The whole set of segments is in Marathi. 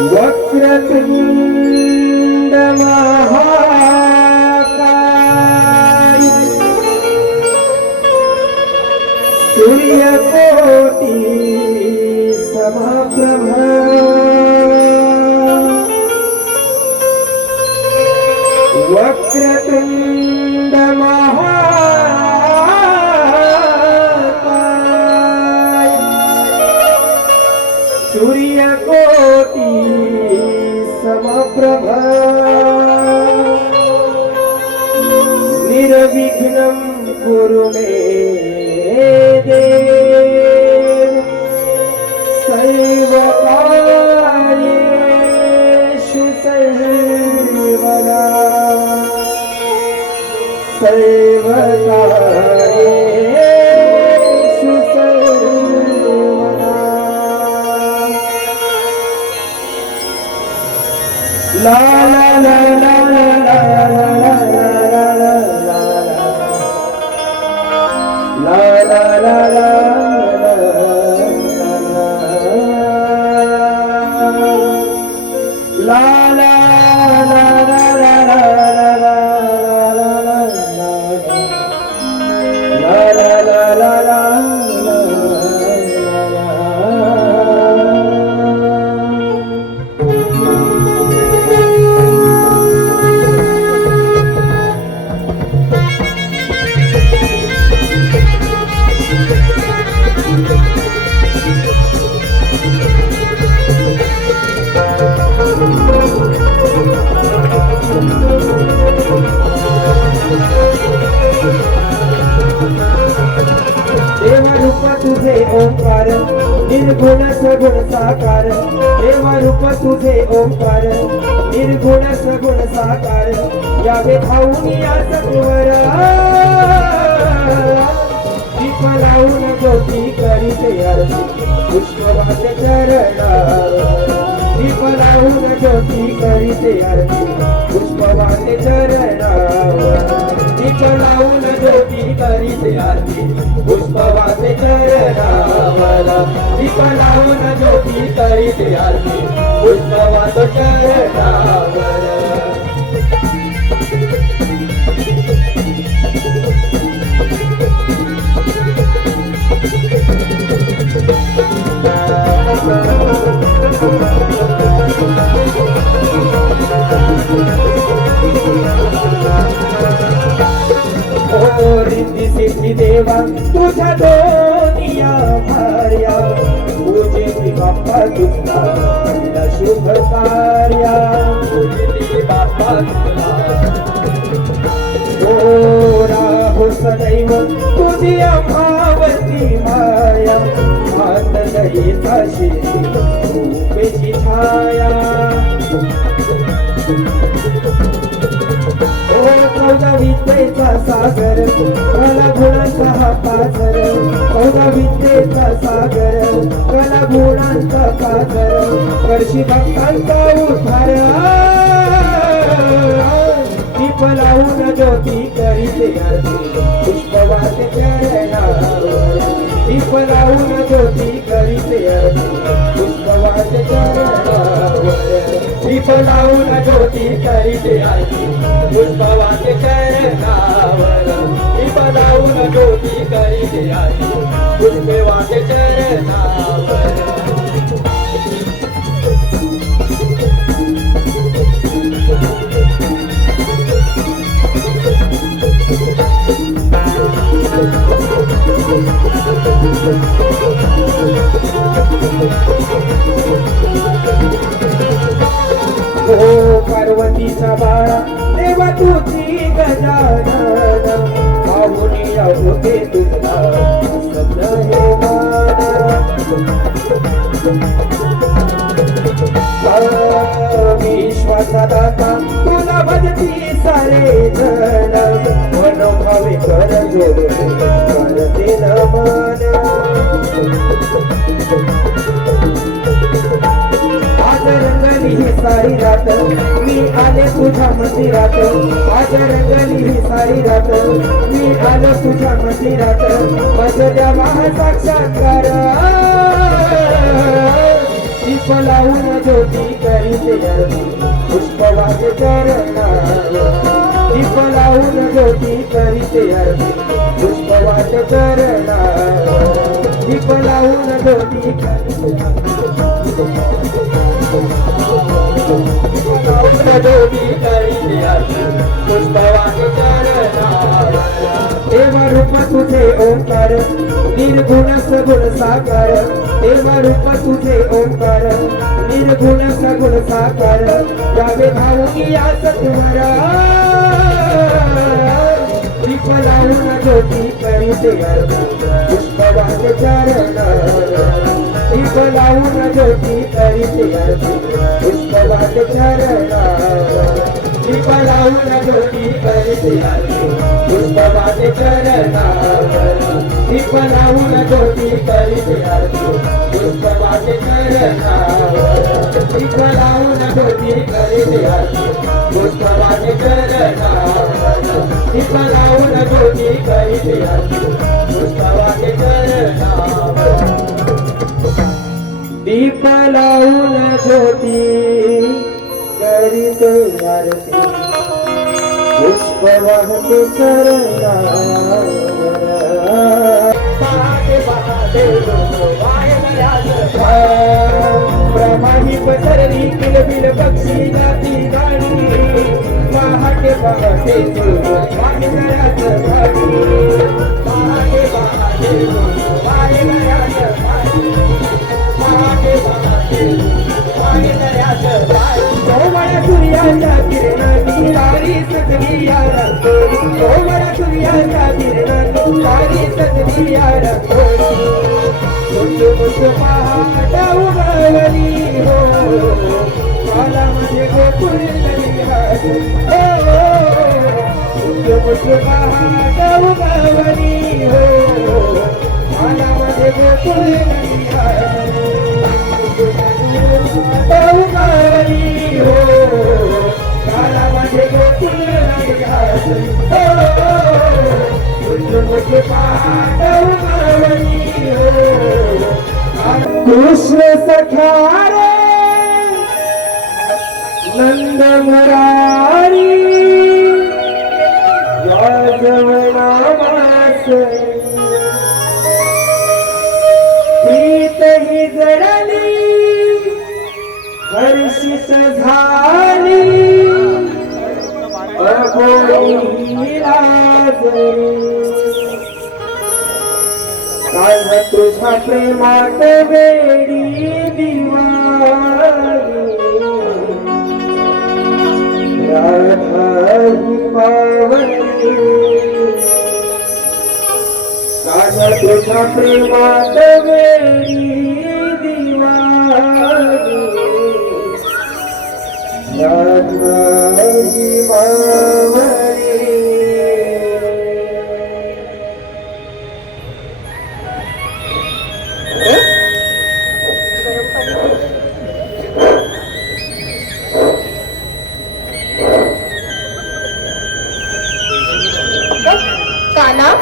वक्रतुंड महाकाय सूर्यकोटि समप्रभा वक्रतुंड महाकाय सूर्यकोटि समप्रभा निर्विघ्नं कुरु मे देव सर्वकार्येषु सर्वदा सर्वकार्येषु सर्वदा ला ला ला ला ला ला ला ला ला ला ला तुझे ओंकार निर्गुण सगुण साकार देवरूप तुझे ओंकार निर्गुण सगुण साकार यावे धावून या सत्वर दीप लावून ज्योती करीते आरती पुष्पवाचे चरणावर दीप लावून ज्योती करीते आरती पुष्पवाचे चरणावर दीप लावून ज्योती करीते आरती पुष्पवाचे चरणावर दीप लावून ज्योती करीते आरती पुष्पवाचे चरणावर रिद्धी सिद्धी देवा तुझ्या दोनिया भार्या पूजिती बाप्पा तुझा शुभ कार्या पूजिती बाप्पा तुझा राहू सदैव तुझी अमावती माया हात दहीचा शिरी रूपेची छाया चौदा विद्येचा सागर कला गुणांचा हा पाझर चौदा विद्येचा सागर कला गुणांचा पाझर वर्षी भक्तांचा उद्धार दीप लावून ज्योती करीते आरती पुष्पवाचे चरणावर दीप लावून ज्योती करीते आरती पुष्पवाचे चरणावर दीप लावून ज्योती करीते आरती पुष्पवाचे चरणावर दीप लावून ज्योती करीते आरती पुष्पवाचे चरणावर पार्वतीचा बाळा देवा तुझी गजानन पाहुणी होते तुझा सद हे विश्वाचा दाता तुला भजती सारे जण मनोभावे कर जोड करते नमन आज रंगली ही सारी रात मी आले तुझ्या मंदिरात आज रंगली ही सारी रात मी आलो तुझ्या मंदिरात माझ्या महा साक्षात्कार दीप लावून ज्योती करीते आरती पुष्पवाचे चरणावर दीप लावून ज्योती करीते आरती पुष्पवाचे चरणावर दीप लावून ज्योती करीते ज्योती करीते आरती पुष्पवाचे चरणावर देव रूप तुझे ओंकार निर्गुण सगुण साकार देव रूप तुझे ओंकार निर्गुण सगुण साकार यावे भावकी या सत्वरा दीप लावून ज्योती करीते आरती पुष्पवाचे चरणावर दीप लावून ज्योती करीते आरती पुष्पवाचे चरणावर दीप लावून ज्योती करीते आरती पुष्पवाचे चरणावर दीप लावून ज्योती करीते आरती पुष्पवाचे चरणावर दीप लावून ज्योती करीते आरती पुष्पवाचे चरणावर दीप लावून ज्योती करीते आरती पुष्पवाचे चरणावर दीप लावून ज्योती करीते आरती पुष्पवाचे चरणावर ब्रह्माही पसरली किलबिल पक्षी जाती गाणी पहाटे पहाटे वाहिगरात गाणी पहाटे पहाटे वाहिगरात गाणी पहाटे पहाटे वाहिगरात गाणी कोमळ्या सूर्याच्या किरणांनी सारी सजली या रांगोळी कोमळ्या सूर्याच्या किरणांनी सारी सजली या रांगोळी मुठ मुठ पहाट उगवली हो मला माझे गोकुळ नलिहास हो मुठ मुठ पहाट उगवली हो मला माझे गोकुळ नलिहास उगवली हो मला माझे गोकुळ नलिहास हो मुठ मुठ पहाट उगवली कृष्ण सखा रे नंद मुरारी याजवनामास प्रीत ही जडली हर्षित झाली अबोळी ही लाजली काल तुझ्या प्रेमात वेडी दिवाळी राधा ही पावली काल तुझ्या प्रेमात वेडी दिवाळी राधा ही पावली काना,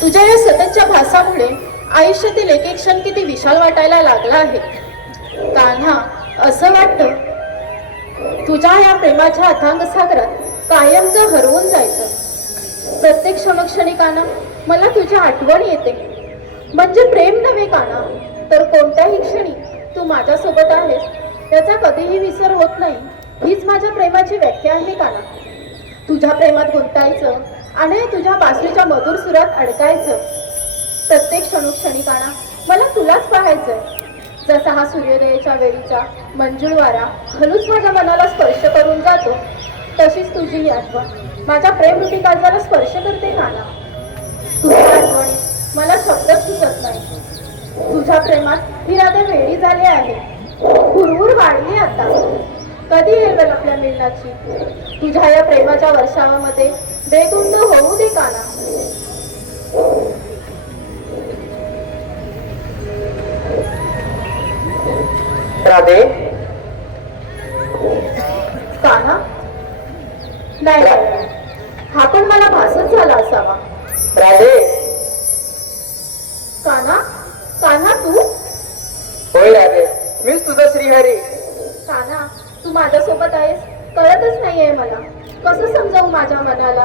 तुझ्या या सततच्या भासामुळे आयुष्यातील एक एक क्षण किती विशाल वाटायला लागला आहे. कान्हा, असं वाटतं तुझ्या या प्रेमाच्या अथांग सागरात कायमचं हरवून जायचं. प्रत्येक क्षणोक्षणी काना मला तुझी आठवण येते. म्हणजे प्रेम नव्हे काना, तर कोणत्याही क्षणी तू माझ्यासोबत आहेस त्याचा कधीही विसर होत नाही. हीच माझ्या प्रेमाची व्याख्या आहे काना. तुझ्या प्रेमात गुंतायचं आणि तुझ्या बासरीच्या मधुर सुरात अडकायचं. प्रत्येक क्षणोक्षणी काना मला तुलाच पाहायचंय. जसा हा सूर्योदयाच्या वेळीचा मंजूळ वारा हलूच माझ्या मनाला स्पर्श करून जातो, तशीच तुझी ही आठवण माझ्या प्रेमरूपी काळजाला स्पर्श करते काना. तुझ्या आठवणी मला शब्दच सुचत नाही. तुझ्या प्रेमात ही राधा वेडी झाली आहे, हुरहुर वाढली आता. कधी येईल आपल्या मिलनाची? तुझ्या या प्रेमाच्या वर्षावामध्ये बेधुंद होऊ दे काना. राधे, काना नाही, हा पण मला भासच झाला असावा. राधे, काना, काना तू? होय राधे, मीच तुझा काना, तू माझ्यासोबत आहेस कळतच नाहीये मला. कसं समजावू माझ्या मनाला?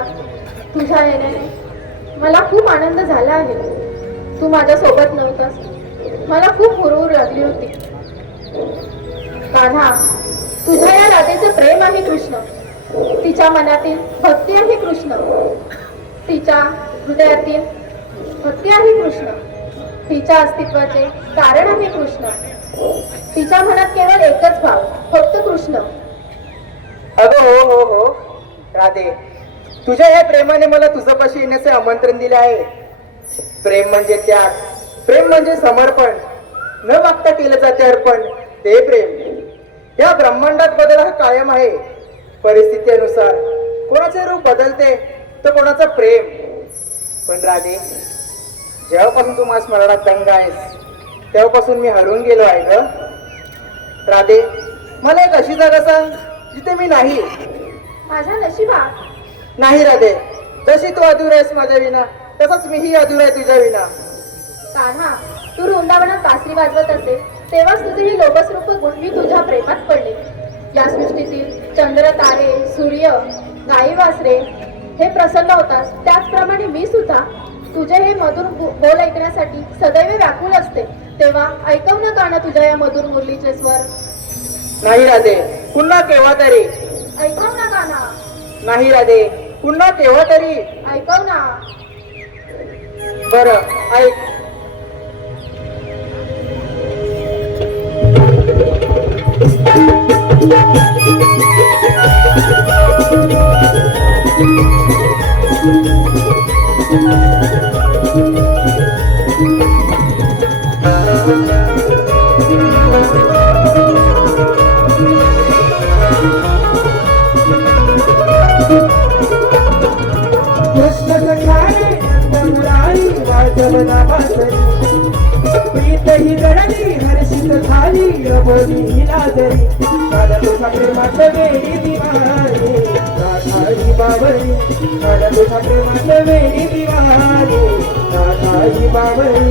तुझ्या येण्याने मला खूप आनंद झाला आहे. तू माझ्या सोबत नव्हतास, मला खूप हुरहुर लागली होती. कान्हा, तुझ्या या राधेचे प्रेम आहे कृष्ण. तिच्या मनातील भक्ती आहे कृष्ण. तिच्या हृदयातील भक्ती आहे कृष्ण. तिच्या अस्तित्वाचे कारण आहे कृष्ण. तिच्या मनात केवळ एकच भाव, फक्त कृष्ण. अगं हो हो हो राधे, तुझ्या या प्रेमाने मला तुझ्यापाशी येण्याचे आमंत्रण दिले आहे. प्रेम म्हणजे त्याग, प्रेम म्हणजे समर्पण, न मागता केलं जाते अर्पण, ते प्रेम. या ब्रह्मांडात बदल हा कायम आहे. परिस्थितीनुसार कोणाचे रूप बदलते तर कोणाचं प्रेम. पण राधे, जेव्हापासून तू माझ्या स्मरणात दंग आहेस तेव्हापासून मी हरवून गेलो आहे ग. राधे, मला एक अशी जागा सांग जिथे मी नाही. माझ्या नशिबा. नाही राधे, जशी तू अधूर आहेस माझ्या विना, तसंच मीही अधूर आहे तुझ्या विना. कान्हा, तू वृंदावनात बासरी वाजवत असेल तेव्हाच तुझे ही लोभस्वरूप गुण मी तुझ्या प्रेमात पडले. या सृष्टीतील चंद्र, तारे, सूर्य, गाई, वासरे हे प्रसन्न होतात, त्याचप्रमाणे मी सुद्धा तुझे हे मधुर बोल ऐकण्यासाठी सदैव व्याकुळ असते. तेव्हा ऐकव ना काना तुझ्या या मधुर मुरलीचे स्वर. नाही राधे, पुन्हा केव्हा तरी. ऐकव ना काना. नाही राधे, पुन्हा केव्हा तरी. ऐकव ना. बरं ऐक. कृष्ण सखारे मुरारी वाजवना बासरी, प्रीत ही गडली हर्षित झाली रबोली हिला जरी. मला तुझ्या प्रेमात वेडी दिवाणी, राधा ही बावरी. मला तुझ्या प्रेमात वेडी दिवाणी, राधा ही बावरी.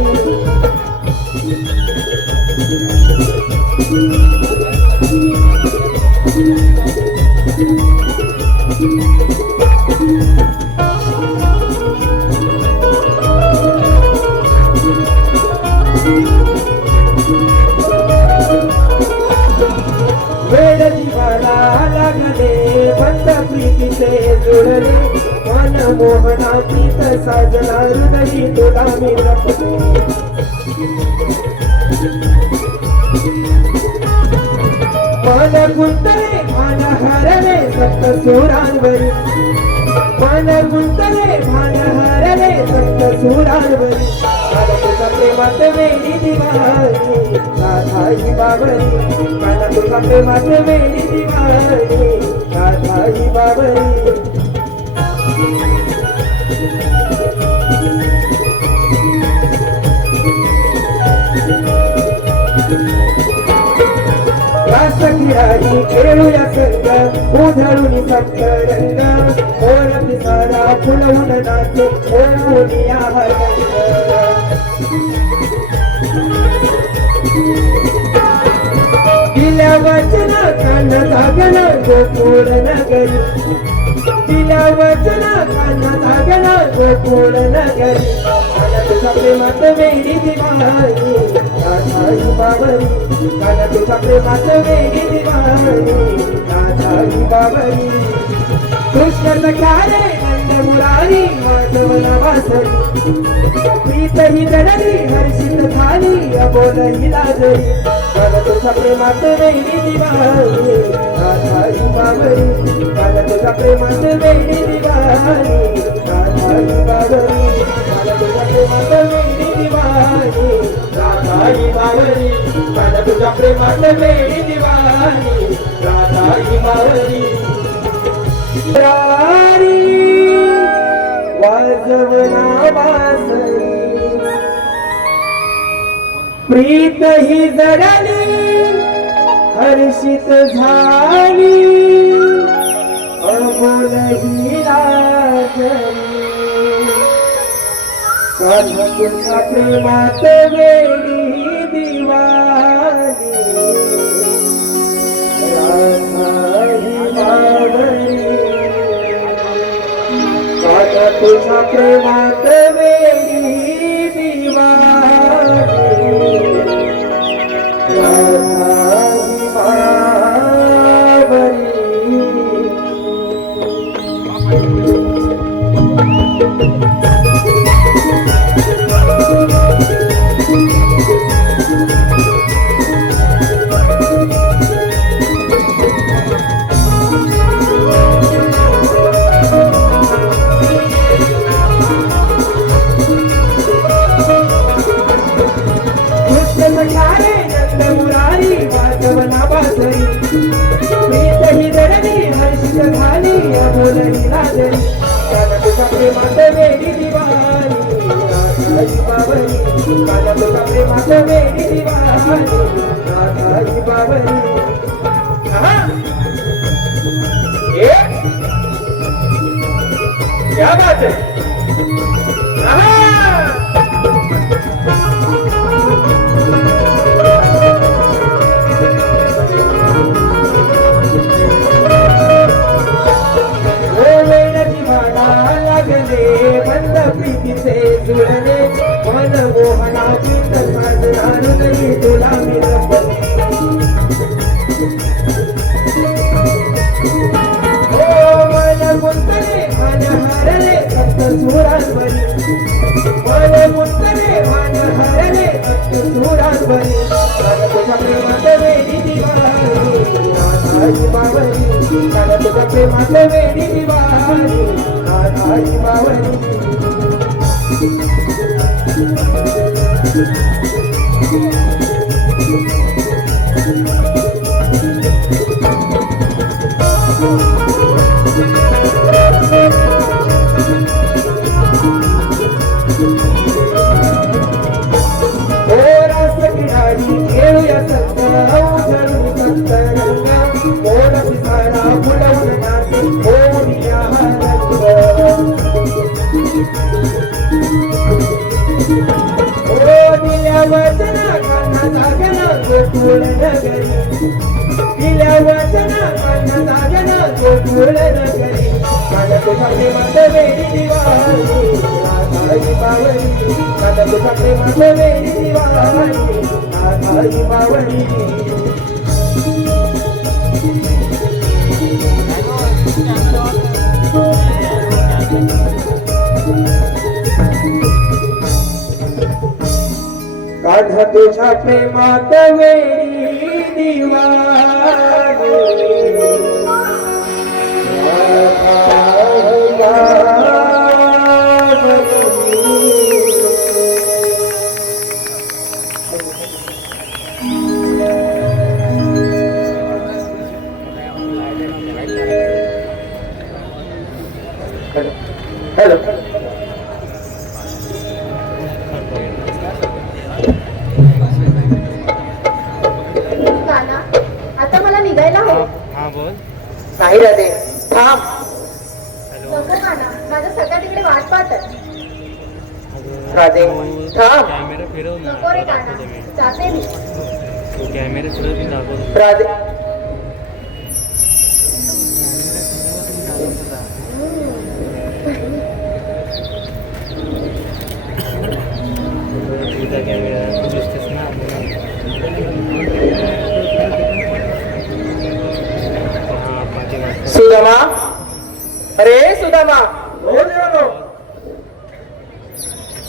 वेड जीवाला लागले बंद प्रीतीचे जुळले, मन मोहनाची साजना हृदयी तुला मी जपले. मन गुंतले मन हरले सप्त सुरांवरी, मन गुंतले मन हरले सप्त सुरांवरी. मला तुझ्या प्रेमात वेडी दिवाणी, राधा ही बावरी. मला तुझ्या प्रेमात वेडी दिवाणी, राधा ही बावरी. रास खेळाही खेळूया संग, उधळून सप्त रंग. मोर पिसारा फुलवून नाचे, ओढूया हरंग. दिल्या वचन कान जागन गोकुळ नगरी, दिल्या वचन कान जागन गोकुळ नगरी. मला तुझ्या प्रेमात वेडी दिवाणी, राधा ही बावरी. मला तुझ्या प्रेमात वेडी दिवाणी, राधा ही बावरी. कृष्ण सखारे नंद मुरारी वाजवना बासरी, प्रीत ही गडली हर्षित झाली अबोल हिला जरी. मला तुझ्या प्रेमात वेडी दिवाणी, राधा ही बावरी. मला तुझ्या प्रेमात वेडी दिवाणी, राधा ही बावरी. मला तुझ्या प्रेमात वेडी दिवाणी, राधा ही बावरी. मला तुझ्या प्रेमात वेडी दिवाणी, राधा ही बावरी. वाजवना बासरी, प्रीत ही जडली हर्षित झाली अबोल हिला जरी. कान्हा तुझ्या प्रेमात वेडी दिवाणी, प्रेमात वेडी दिवाणी प्रेमात वेडी दिवाणी राधाई बावरी तुझ्या प्रेमात वेडी दिवाणी राधाई बावरी क्या बात है प्रीतीचे जुळणे मन मोहना प्रीत साजरानुदयी तुला मिळवणे हो मन गुंतले मन हरले फक्त सुरांवरी मन गुंतले मन हरले फक्त सुरांवरी मला तुझ्या प्रेमात वेडी दिवाणी राधाई बावरी मला तुझ्या प्रेमात वेडी दिवाणी राधाई बावरी खेळूया सत्त अवघडून सत्त रंगा मोर पिसारा फुलवून नाचे होऊया रंग दिल्या वचना कान्हा जागना गोकुळ नगरी दिल्या वचना कान्हा जागना गोकुळ नगरी मला तुझ्या प्रेमात वेडी दिवाणी राधाई बावरी मला तुझ्या प्रेमात वेडी दिवाणी राधाई बावरी काढा तुझ्या प्रेमात वेडी दिवाणी हॅलो आता मला निघायला हवं. नाही राधे थांब. नको काना, माझं सगळं तिकडे वाट पाहतात. राधे थांब. नको रे काना, जाते मी. राधे सुदामा, अरे सुदामा,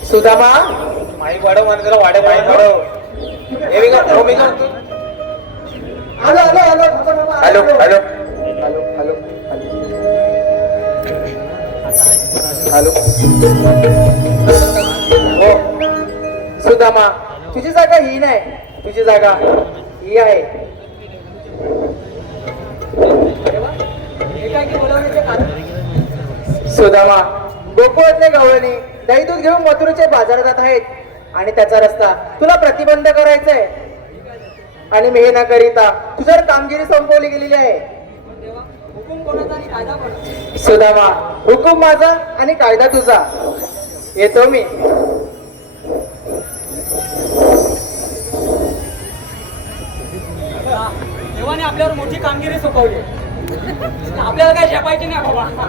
सुदामा माई वाढव मान त्याला वाढव वाढव. हे का हो मी का hello hello hello hello hello hello hello हो सुदामा, तुझी जागा ही नाही, तुझी जागा ही आहे. सुदामा, गोकुळातले गवळणी दही दूध घेऊन मथुरेच्या बाजारात जात आहेत आणि त्याचा रस्ता तुला प्रतिबंध करायचा आहे. आणि मी हे न करिता तुझ्यावर कामगिरी संपवली गेलेली आहे. सुदामा, हुकूम माझा आणि कायदा तुझा. येतो मी. देवाने आपल्यावर मोठी कामगिरी सोपवली. आपल्याला काय झेपायची नाही बाबा.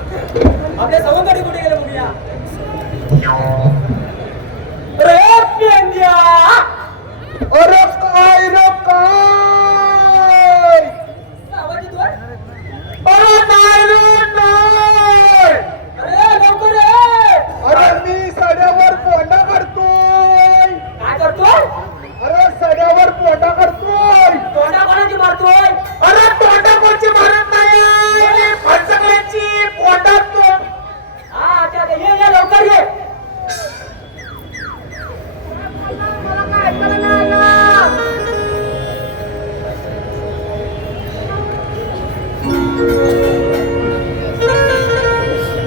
आपल्या सवंगडी कुठे गेले बघूया. रे पेंड्या अरे काय रे काय आवाज येतोय अरे नाही रे नाही अरे लवकर रे अरे मी सड्यावर पोटा करतोय काय करतोय अरे सड्यावर पोटा करतोय तोंडा कोणाची मारतोय अरे पोटा कोणची मारत नाही फणसकल्याची पोटात तो हा अच्छा अच्छा. ये लवकर ये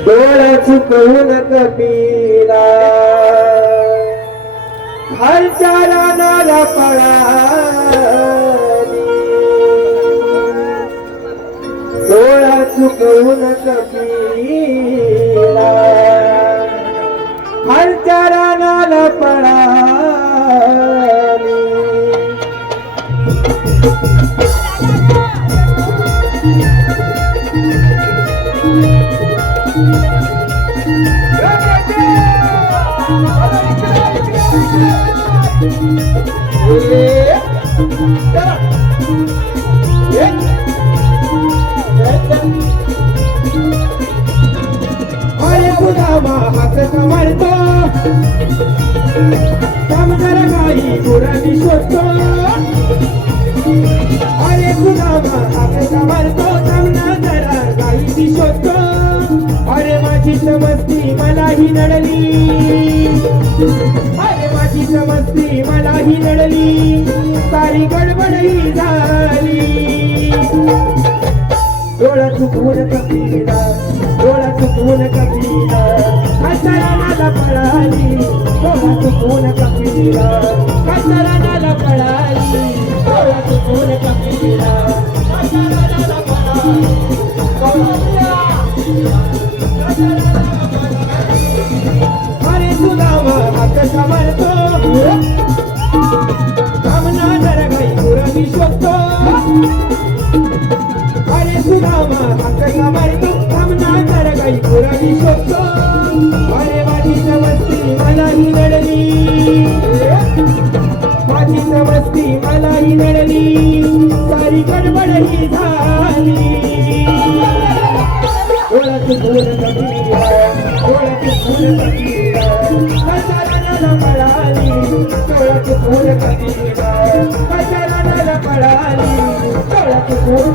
डोळा चुकवून कपिला खालच्या रानाला पळाली डोळा चुकवून कपिला खालच्या रानाला पळाली अरे सुदामा हात मारतो समजर काही गुरांनी शोधतो अरे सुदामा हात मारतो सामना जरा काही शोधतो अरे माझी समजती मलाही नडली अरे माझी समजती मलाही नडली सारी गडबडही झाली डोळा चुकवून कपिला डोळा चुकवून कपिला कचरानाला पळाली डोळा चुकवून कपिला कचरानाला पळाली डोळा चुकवून कपिला कचरानाला पळाली अरे सुदामा हात समरतो सामना जरा काही गुरांनी शोधतो अरे सुदामा हात समरतो सामना जरा काही गुरांनी शोधतो अरे माझी समजती मलाही नडली माझी समजती मलाही नडली सारी गडबडही झाली डोळा चुकवून कपिला डोळा चुकवून कपिला कचरानाला पळाली डोळा चुकवून कपिला कचरानाला पळाली डोळा चुकवून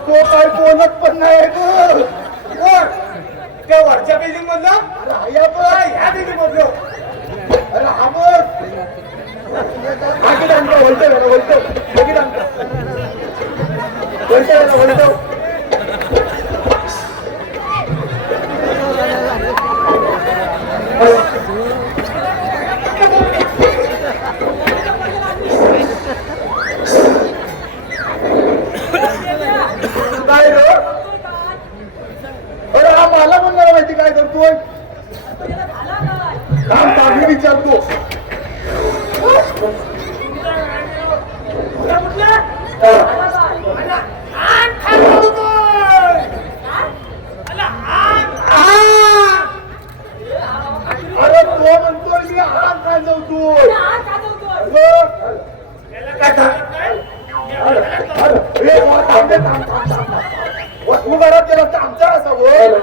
तो काय बोलत पण नाही त्या वरच्या बिल्डिंग मधला ह्या बिल्डिंग मधलो अरे हा बोल आगे डांका बोलतो आगे डांका बोलतो माहिती काय करतोय काम चांगली विचारतो अरे तो म्हणतोय मी आराम काय जाऊतोय तू घरात गेला तर आमच्या असावं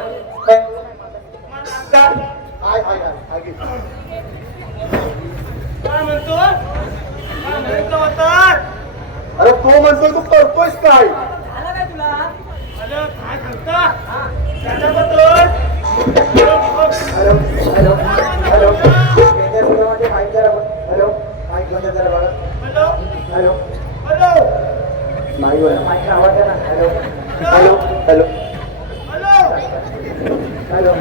काय म्हणतो अरे तो म्हणतोय तू करतोयस काय झालं काय तुला आलं काय सांगता त्याच्याबद्दल hello hello hello hello hello hello नाही माईक आवाज आहे ना hello hello hello hello hello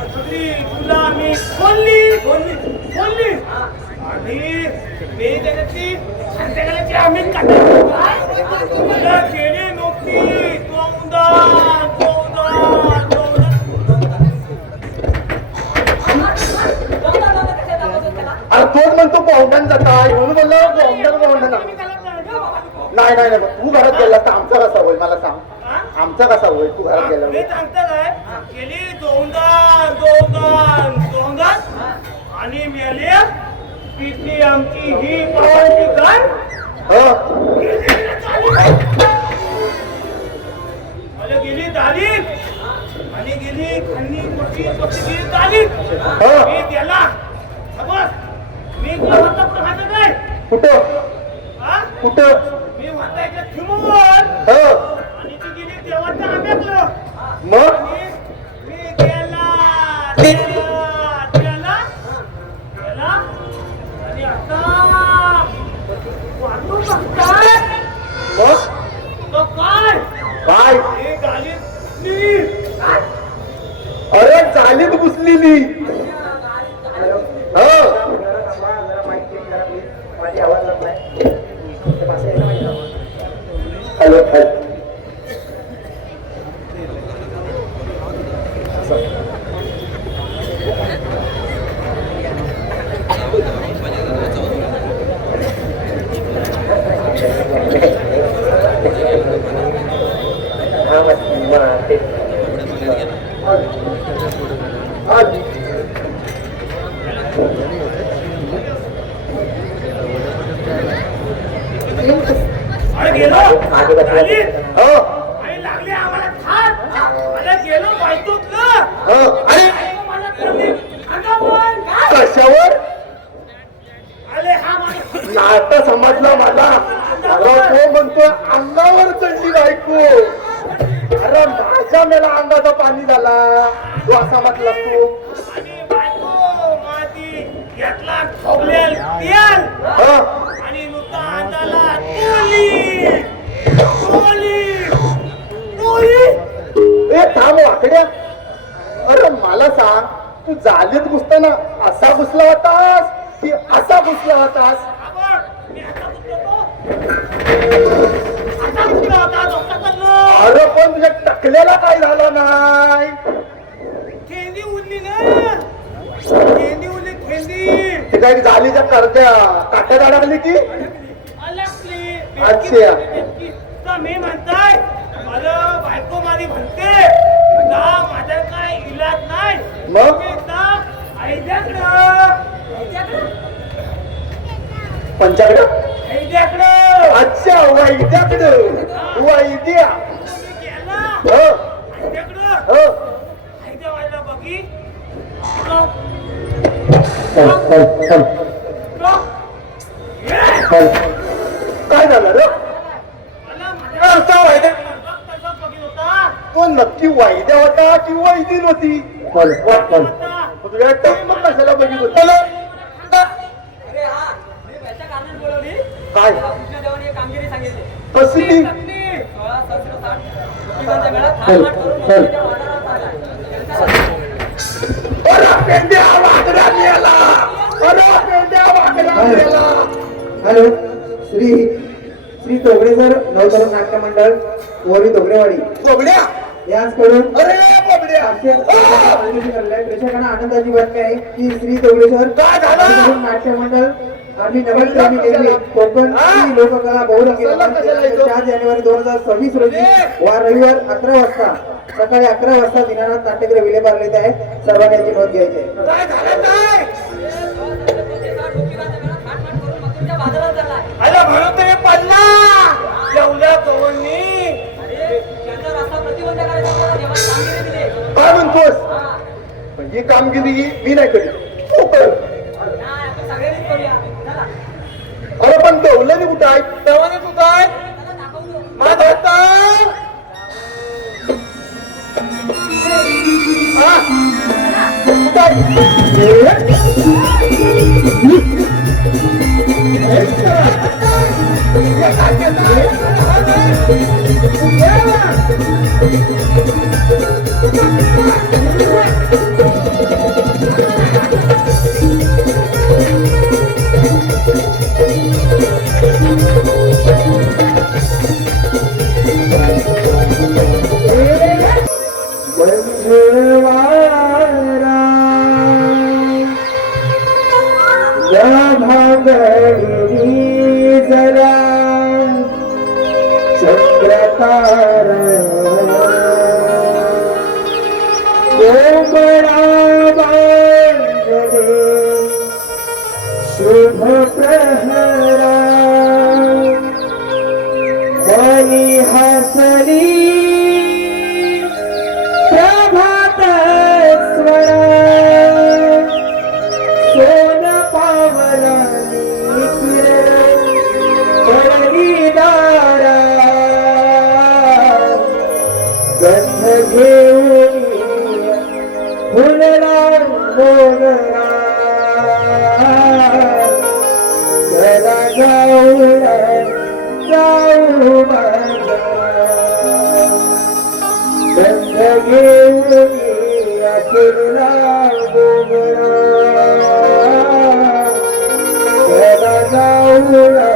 सगळी तुला मी बोलली बोलली आणि मी त्याची संध्याकाळची आम्ही केली नोकरी अरे तोच म्हणतो पाहुण्यान जाताय म्हणून बोललो नाही नाही नाही तू घरात गेला तर आमचा कसा होईल मला सांग आमचा कसा होईल तू घरात गेला मी सांगता काय केली दोनदा आणि मेली तिची आमची ही पावाची काय गेली दालीत आणि गेली खंडी मोठी गेली दालीत मी त्याला समज मी तुला होता कुठं खातं काय कुठं मी वाटायच्या थिमवर आणि ती गेली देवाच्या आंब्यातलं मग मी गेला आणि आता वाटू बघताय तो काय काय हे गाली अरे चालीत घुसलेली हॅलो अरे गेलो आणि लागले आम्हाला खात मला गेलो बायतूतलं मला कशावर आले हा मला आता समजलं मला तो म्हणतो अंगावर चढली बायको अरे माझ्या मेला अंगाचा पाणी झाला तू असा म्हटला तू आणि बायको माती घेतला ठोकलेल तेल आणि नुसता अंगाला ए थांब वाकड्या अरे मला सांग तू जालीत घुसताना असा घुसला होतास की असा घुसला होतास अरे पण तुझ्या टकलेला काय झालं नाही खेंदी उडली ना खेंदी उडली खेंदी ते काय जालीच्या करत्या काट्यात अडकली की अलगली अच्छा. मी म्हणताय मला बायको माझी म्हणते ना माझ्या काय इलाज नाही मग? पंचाकडं अच्छा वैद्याकडं वैद्या काय झालं रे तो नक्की वायद्या होता की वैदी नव्हती तुझ्या टप्प कशाला बघित होत काय कामगिरी सांगितली कसली हॅलो श्री तोगडे सर नवतरुण नाट्य मंडळ वरी तोगडेवाडी बोबड्या याच कडून अरे बोबड्या प्रेक्षकांना आनंदाची बातमी आहे की श्री तोगडे सर काय झालं? नवतरुण नाट्य मंडळ आपली नवीन ट्रेनिंग केली कोकणची लोककला बहुरंगी 4 जानेवारी 2026 रोजी वार रविवार 11 वाजता सकाळी 11 वाजता दिनानाथ नाट्यगृह विलेपार्ले येथे आहे सर्वांनी याची नोंद घ्यायची आहे. काय झालं काय अरे म्हणून तरी पडला एवढ्या कवळनी काय म्हणतोस ही कामगिरी मी नाही करी तू कर अरे पण दौलनी कुठं आहे तेव्हा कुठं आहे माझा ताई. हा? कुठं आहे? जरा चक्रतारा कोमळा बांधले शुभ प्रहरा मनी हसली प्रभात स्वरा सोन पावला दारा गंध घेऊन फुलला मोगरा चला जाऊया जाऊ गंध घेऊन फुलला मोगरा चला जाऊया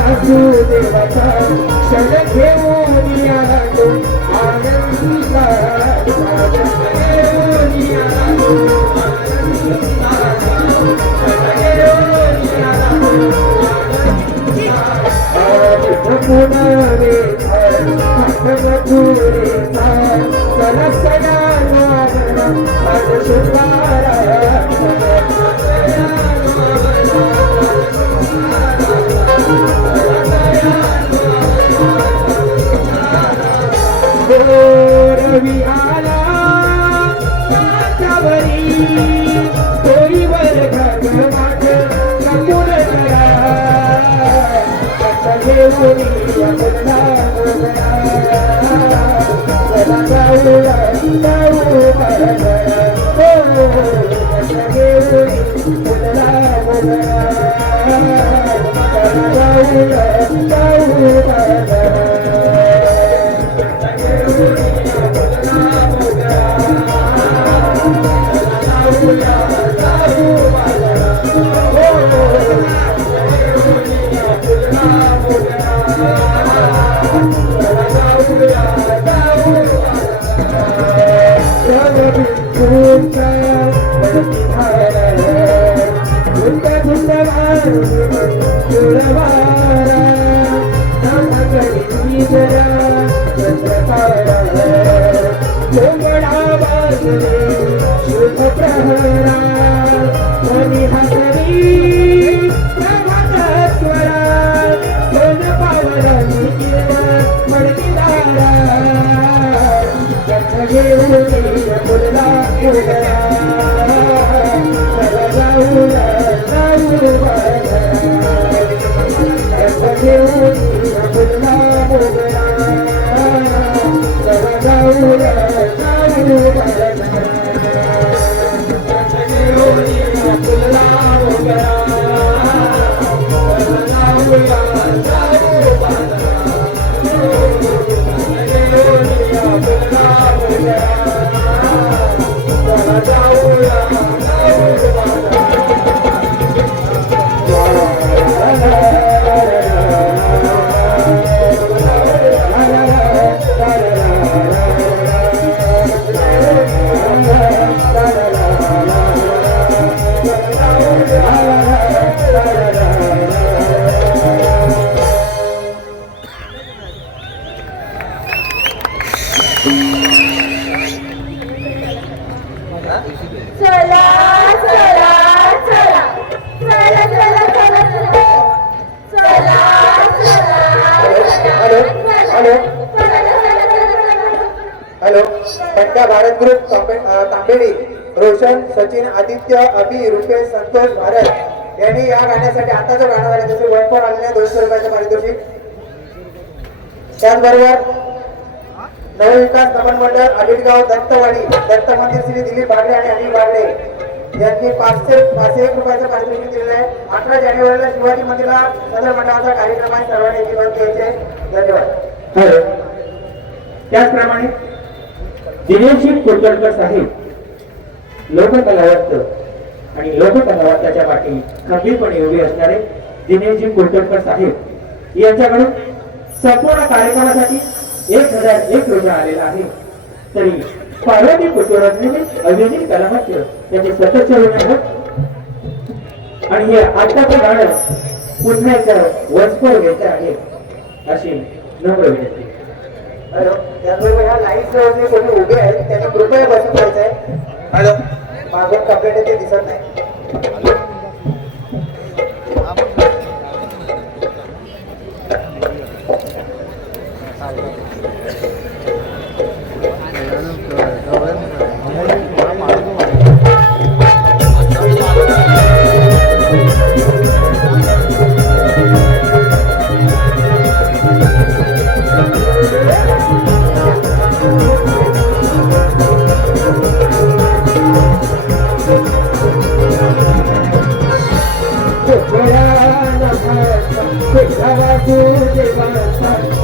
वासुदेवाचा क्षण घेऊन आला तो आनंदा पुनवे मथुरे सरसया शुभारा रवी आला माझ्यावरी तोरीवर घरमाट कपूर करा आता घेऊन आपला चला जाऊया जाऊ बरं हो आता घेऊन मुलगा मुलगा चला जाऊया जाऊ बरं शुभ प्रहरा मनी हसरी प्रभातस्वरा सोन पावलं मडकीदारा घेऊन मुलगा मुलगा चला जाऊया जाऊ घेऊन मुलगा मुलगा चला जाऊया जाऊ चला चला चला चला चला चला चला हॅलो हॅलो पंडा भारत ग्रुप तांबेडी रोशन सचिन आदित्य अभि रुपेश संतोष भारत यांनी या गाण्यासाठी आता जो गाणं झाला त्याचे वन फॉर आलेल्या 200 रुपयाचं पारितोषिक. त्याचबरोबर नवविकास नमन मंडळ आबिडगाव दत्तवाडी दत्त मंदिर श्री दिलीप बागडे आणि अनिल बागडे यांनी 501 रुपयाचं पारितोषिक दिलेलं आहे. 18 जानेवारीला शिवाजी मंदिरला सदर मंडळाचा कार्यक्रम आहे. सर्वांनी याची नोंद घ्यायची. धन्यवाद. त्याचप्रमाणे दिनेशजी कुलकर्णी साहेब लोककलावंत आणि लोककलावंताच्या पाठी खंबीरपणे उभे असणारे दिनेशजी कुलकर्णी साहेब यांच्याकडून संपूर्ण कार्यक्रमासाठी 1001 रुपये आलेला आहे. तरी पार्वती कुलकर्णी अभिनेत्री कलामंच याचे सततच्या विनंती आणि हे आत्ताचं गाणं पुन्हा एकदा वचपर घ्यायचं आहे अशी नम्र विनंती. हॅलो त्याचबरोबर ह्या लाईट जवळ कोणी उभे आहेत त्यांनी कृपया बसून जायचं आहे. हॅलो मागून कंप्लेंट ते दिसत नाही.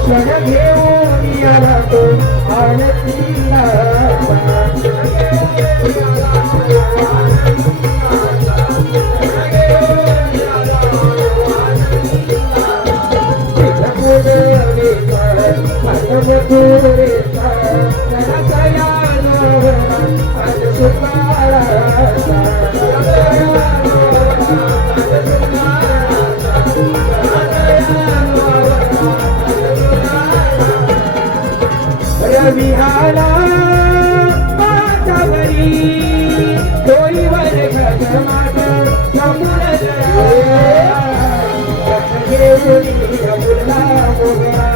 क्षण घेऊन आला तो आनंदीला विहाला मातावरी डोईवर घटमाट थांबून घेऊन मुला मोगरा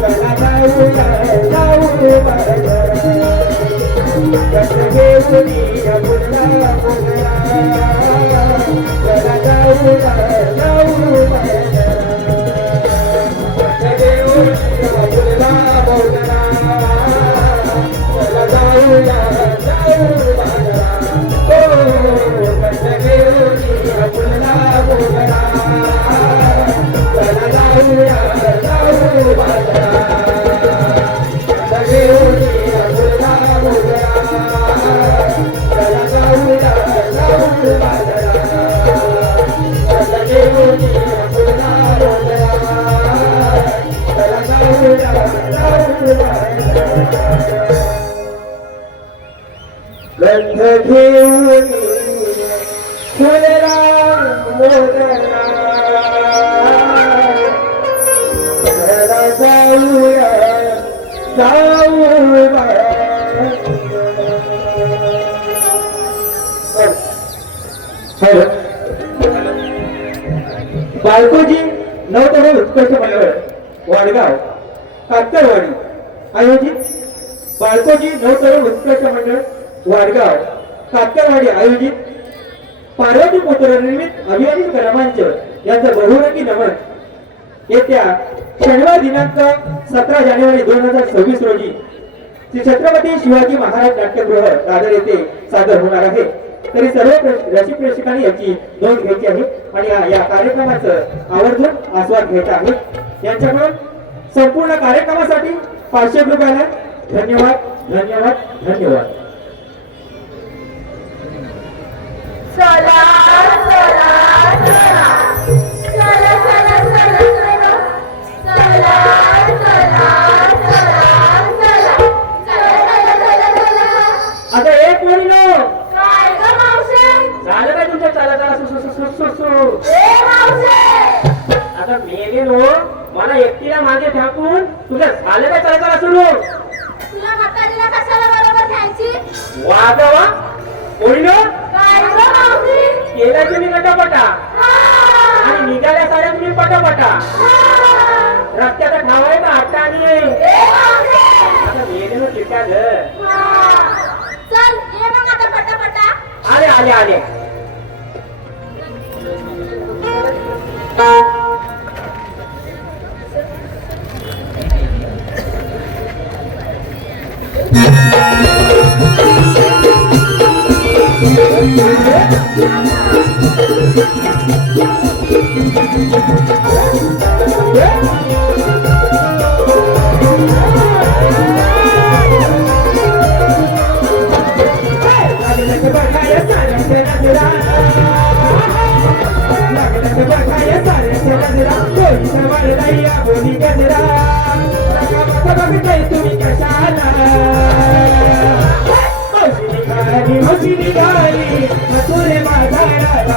चला जाऊया जाऊ बाजारा घेऊन मुला मोगरा चला जाऊया जाऊ बाजारा गंध घेऊन फुलला मोगरा चला जाऊया जाऊ बायकोजी नवतरुण उत्कर्ष मंडळ वाडगाव कातरवाडी आयोजित बायकोजी नवतरुण उत्कर्ष मंडळ वाडगाव कातरवाडी आयोजित पार्वती पुत्र निर्मित अभियानिक कलामंच यांचं बहुरंगी नमन येत्या शनिवार दिनांक 17 जानेवारी 2026 रोजी श्री छत्रपती शिवाजी महाराज नाट्यगृह दादर येथे सादर होणार आहे. तरी सर्व रसिक प्रेक्षकांनी याची नोंद घ्यायची आहे आणि या कार्यक्रमाचं आवर्जून आस्वाद घ्यायचा आहे. यांच्याकडून संपूर्ण कार्यक्रमासाठी 500 रुपयाला धन्यवाद धन्यवाद धन्यवाद. चला चला चला चला चला चला चला आता एक मुलीनो काय ग मावशे? झालं काय तुमच्या चाला चाला ए मावशे! आता मेलेलो मला एकटीला मागे टाकून तुझं झालं काय चाला चाला सुरू तुला म्हातारीला कशाला बरोबर घ्यायची? वागावा मुलीनो काय ग मावशी? केला तुम्ही पटापटा हा! आणि निघाल्या साऱ्या तुम्ही पटापटा हा! रस्त्याचा ठावायचा हाताने ए मावशे! आता मेलेलो चिट्टा ग हा! चल ये मग आता पटापटा. आले आले आले. तुम्ही कशाला मौसी निघाली मथुरे बाजाराला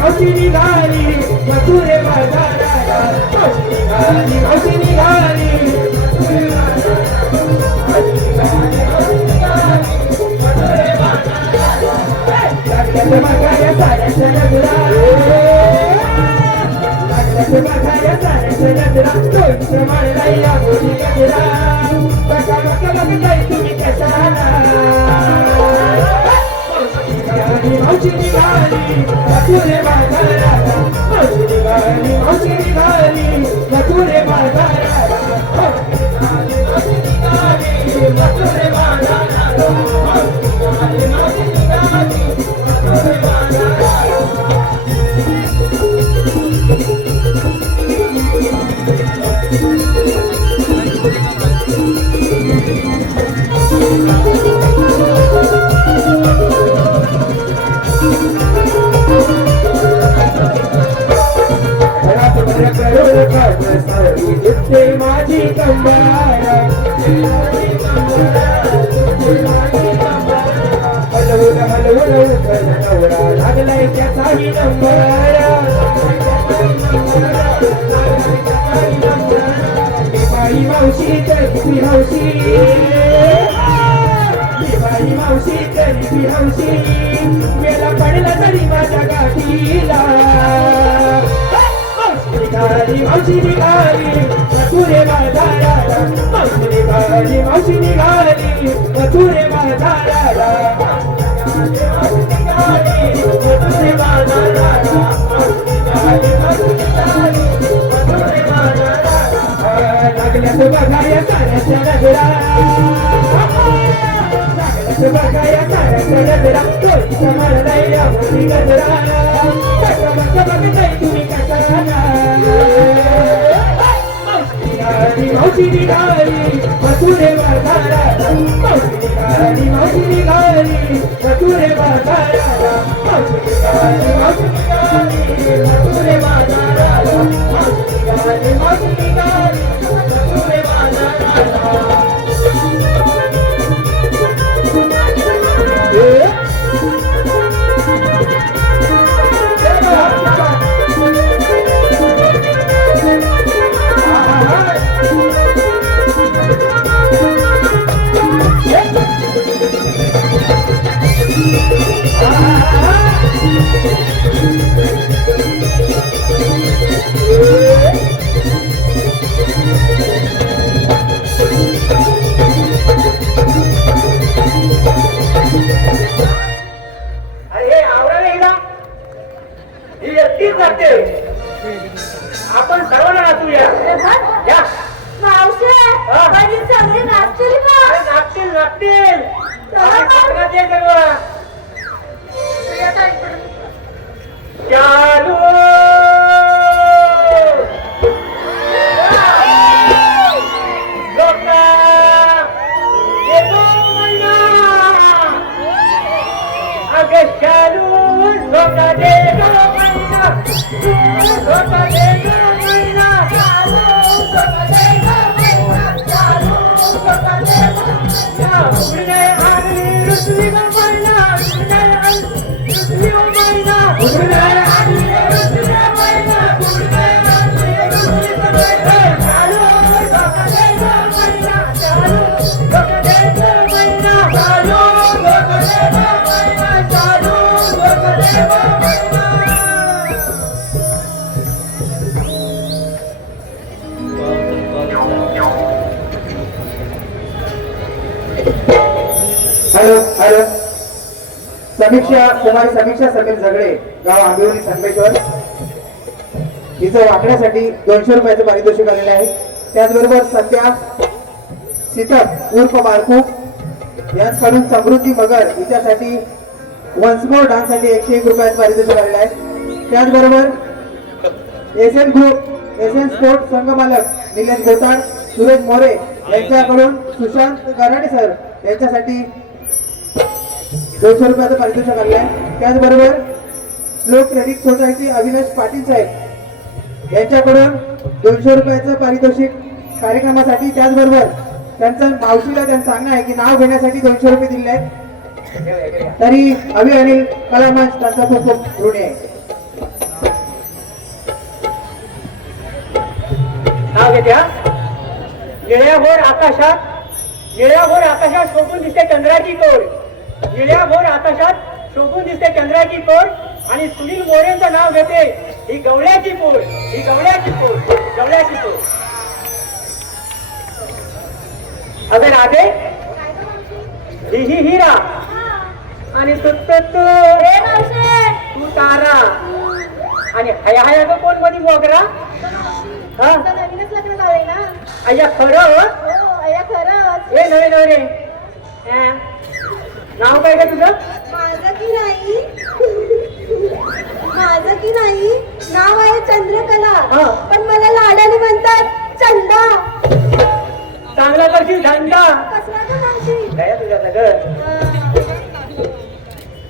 मौसी निघाली मथुरे बाजाराला मौसी निघाली तुम्ही कशाला मौसी निघाली मथुरे बाजाराला मौसी निघाली मथुरे बाजाराला मथुरे बाजाराला माझी कंबारा हलवून हलवून नवरा लागलाय त्याचाही नंबरा बाई मावशी निघाली मावशी निघाली मथुरे बाजाराला मावशी निघाली मावशी निघाली मथुरे बाजाराला मथुरे बाजाराला लागल्यात बघाया साऱ्याच्या नजरा लागल्यात बघाया साऱ्याच्या नजरा तोरीच्या मारलाय मोठी गजरा बघताय तुम्ही कशाला मावशी निघाली मथुरे बाजाराला मावशी निघाली मावशी निघाली मथुरे बाजाराला मावशी निघाली मावशी निघाली मथुरे बाजाराला मावशी निघाली मावशी निघाली मथुरे बाजाराला अरे आवडा नाही ना ही एकटीच लागते आपण सर्वांना नाचूया या मावशी माझी सगळी नाचतील का अरे नाचतील नाचतील नाचते सर्व चालू लोका येतो मैना अगे चालू लोका देतो मैना लोका देतो मैना चालू लोका देतो मैना चालू लोका देतो मैना उडणे आणि रुसली गो मैना उडणे आणि रुसली गो मैना उडणे आणि रुसली गो मैना उडणे आणि रुसली गो मैना चालू लोका देतो मैना चालू लोका देतो मैना चालू लोका देतो मैना चालू लोका देतो मैना हॅलो हॅलो समीक्षा कुमारी समीक्षा समीर झगडे गाव आंबिवली संगमेश्वर हिचं वाकण्यासाठी 200 रुपयाचं पारितोषिक आलेलं आहे. त्याचबरोबर सध्या सीतप उर्फ बारकू यांच्याकडून समृद्धी मगर हिच्यासाठी वन्स मोर डान्ससाठी 101 रुपयाचं पारितोषिक आलेलं आहे. त्याचबरोबर एसएन ग्रुप एसएन स्पोर्ट संघ मालक निलेश गोताड सुरेश मोरे यांच्याकडून सुशांत गराडे सर यांच्यासाठी 200 रुपयाचं पारितोषिक आलेलं आहे. त्याचबरोबर श्लोक क्रेडिट सोसायटी अविनाश पाटील साहेब यांच्याकडून 200 रुपयाचं पारितोषिक कार्यक्रमासाठी. त्याचबरोबर त्यांचं मावशीला त्यांचं सांगणं आहे की नाव घेण्यासाठी 200 रुपये दिले आहेत. तरी अभि अनिल कलामंच त्यांचा खूप खूप ऋणी आहे. नाव घेत्या निळ्याभोर आकाशात शोभून दिसते चंद्राची कोर निळ्याभोर आकाशात शोभून दिसते चंद्राची कोर आणि सुनील मोरेंचं नाव घेते ही गवळ्याची पोर ही गवळ्याची पोर अगं राधे ही हिरा आणि तू तारा आणि हया हया ग कोण मध्ये मोगरा हा नवीनच लग्न झालंय ना अय्या खरं हो अय्या खरंच हे नवे नवरे नाव काय का तुझं माझं की नाही नाव आहे चंद्रकला हा. पण मला लाडाने म्हणतात चंदा चांगला करशील धंदा कसला का मावशी काय तुझ्या सगळं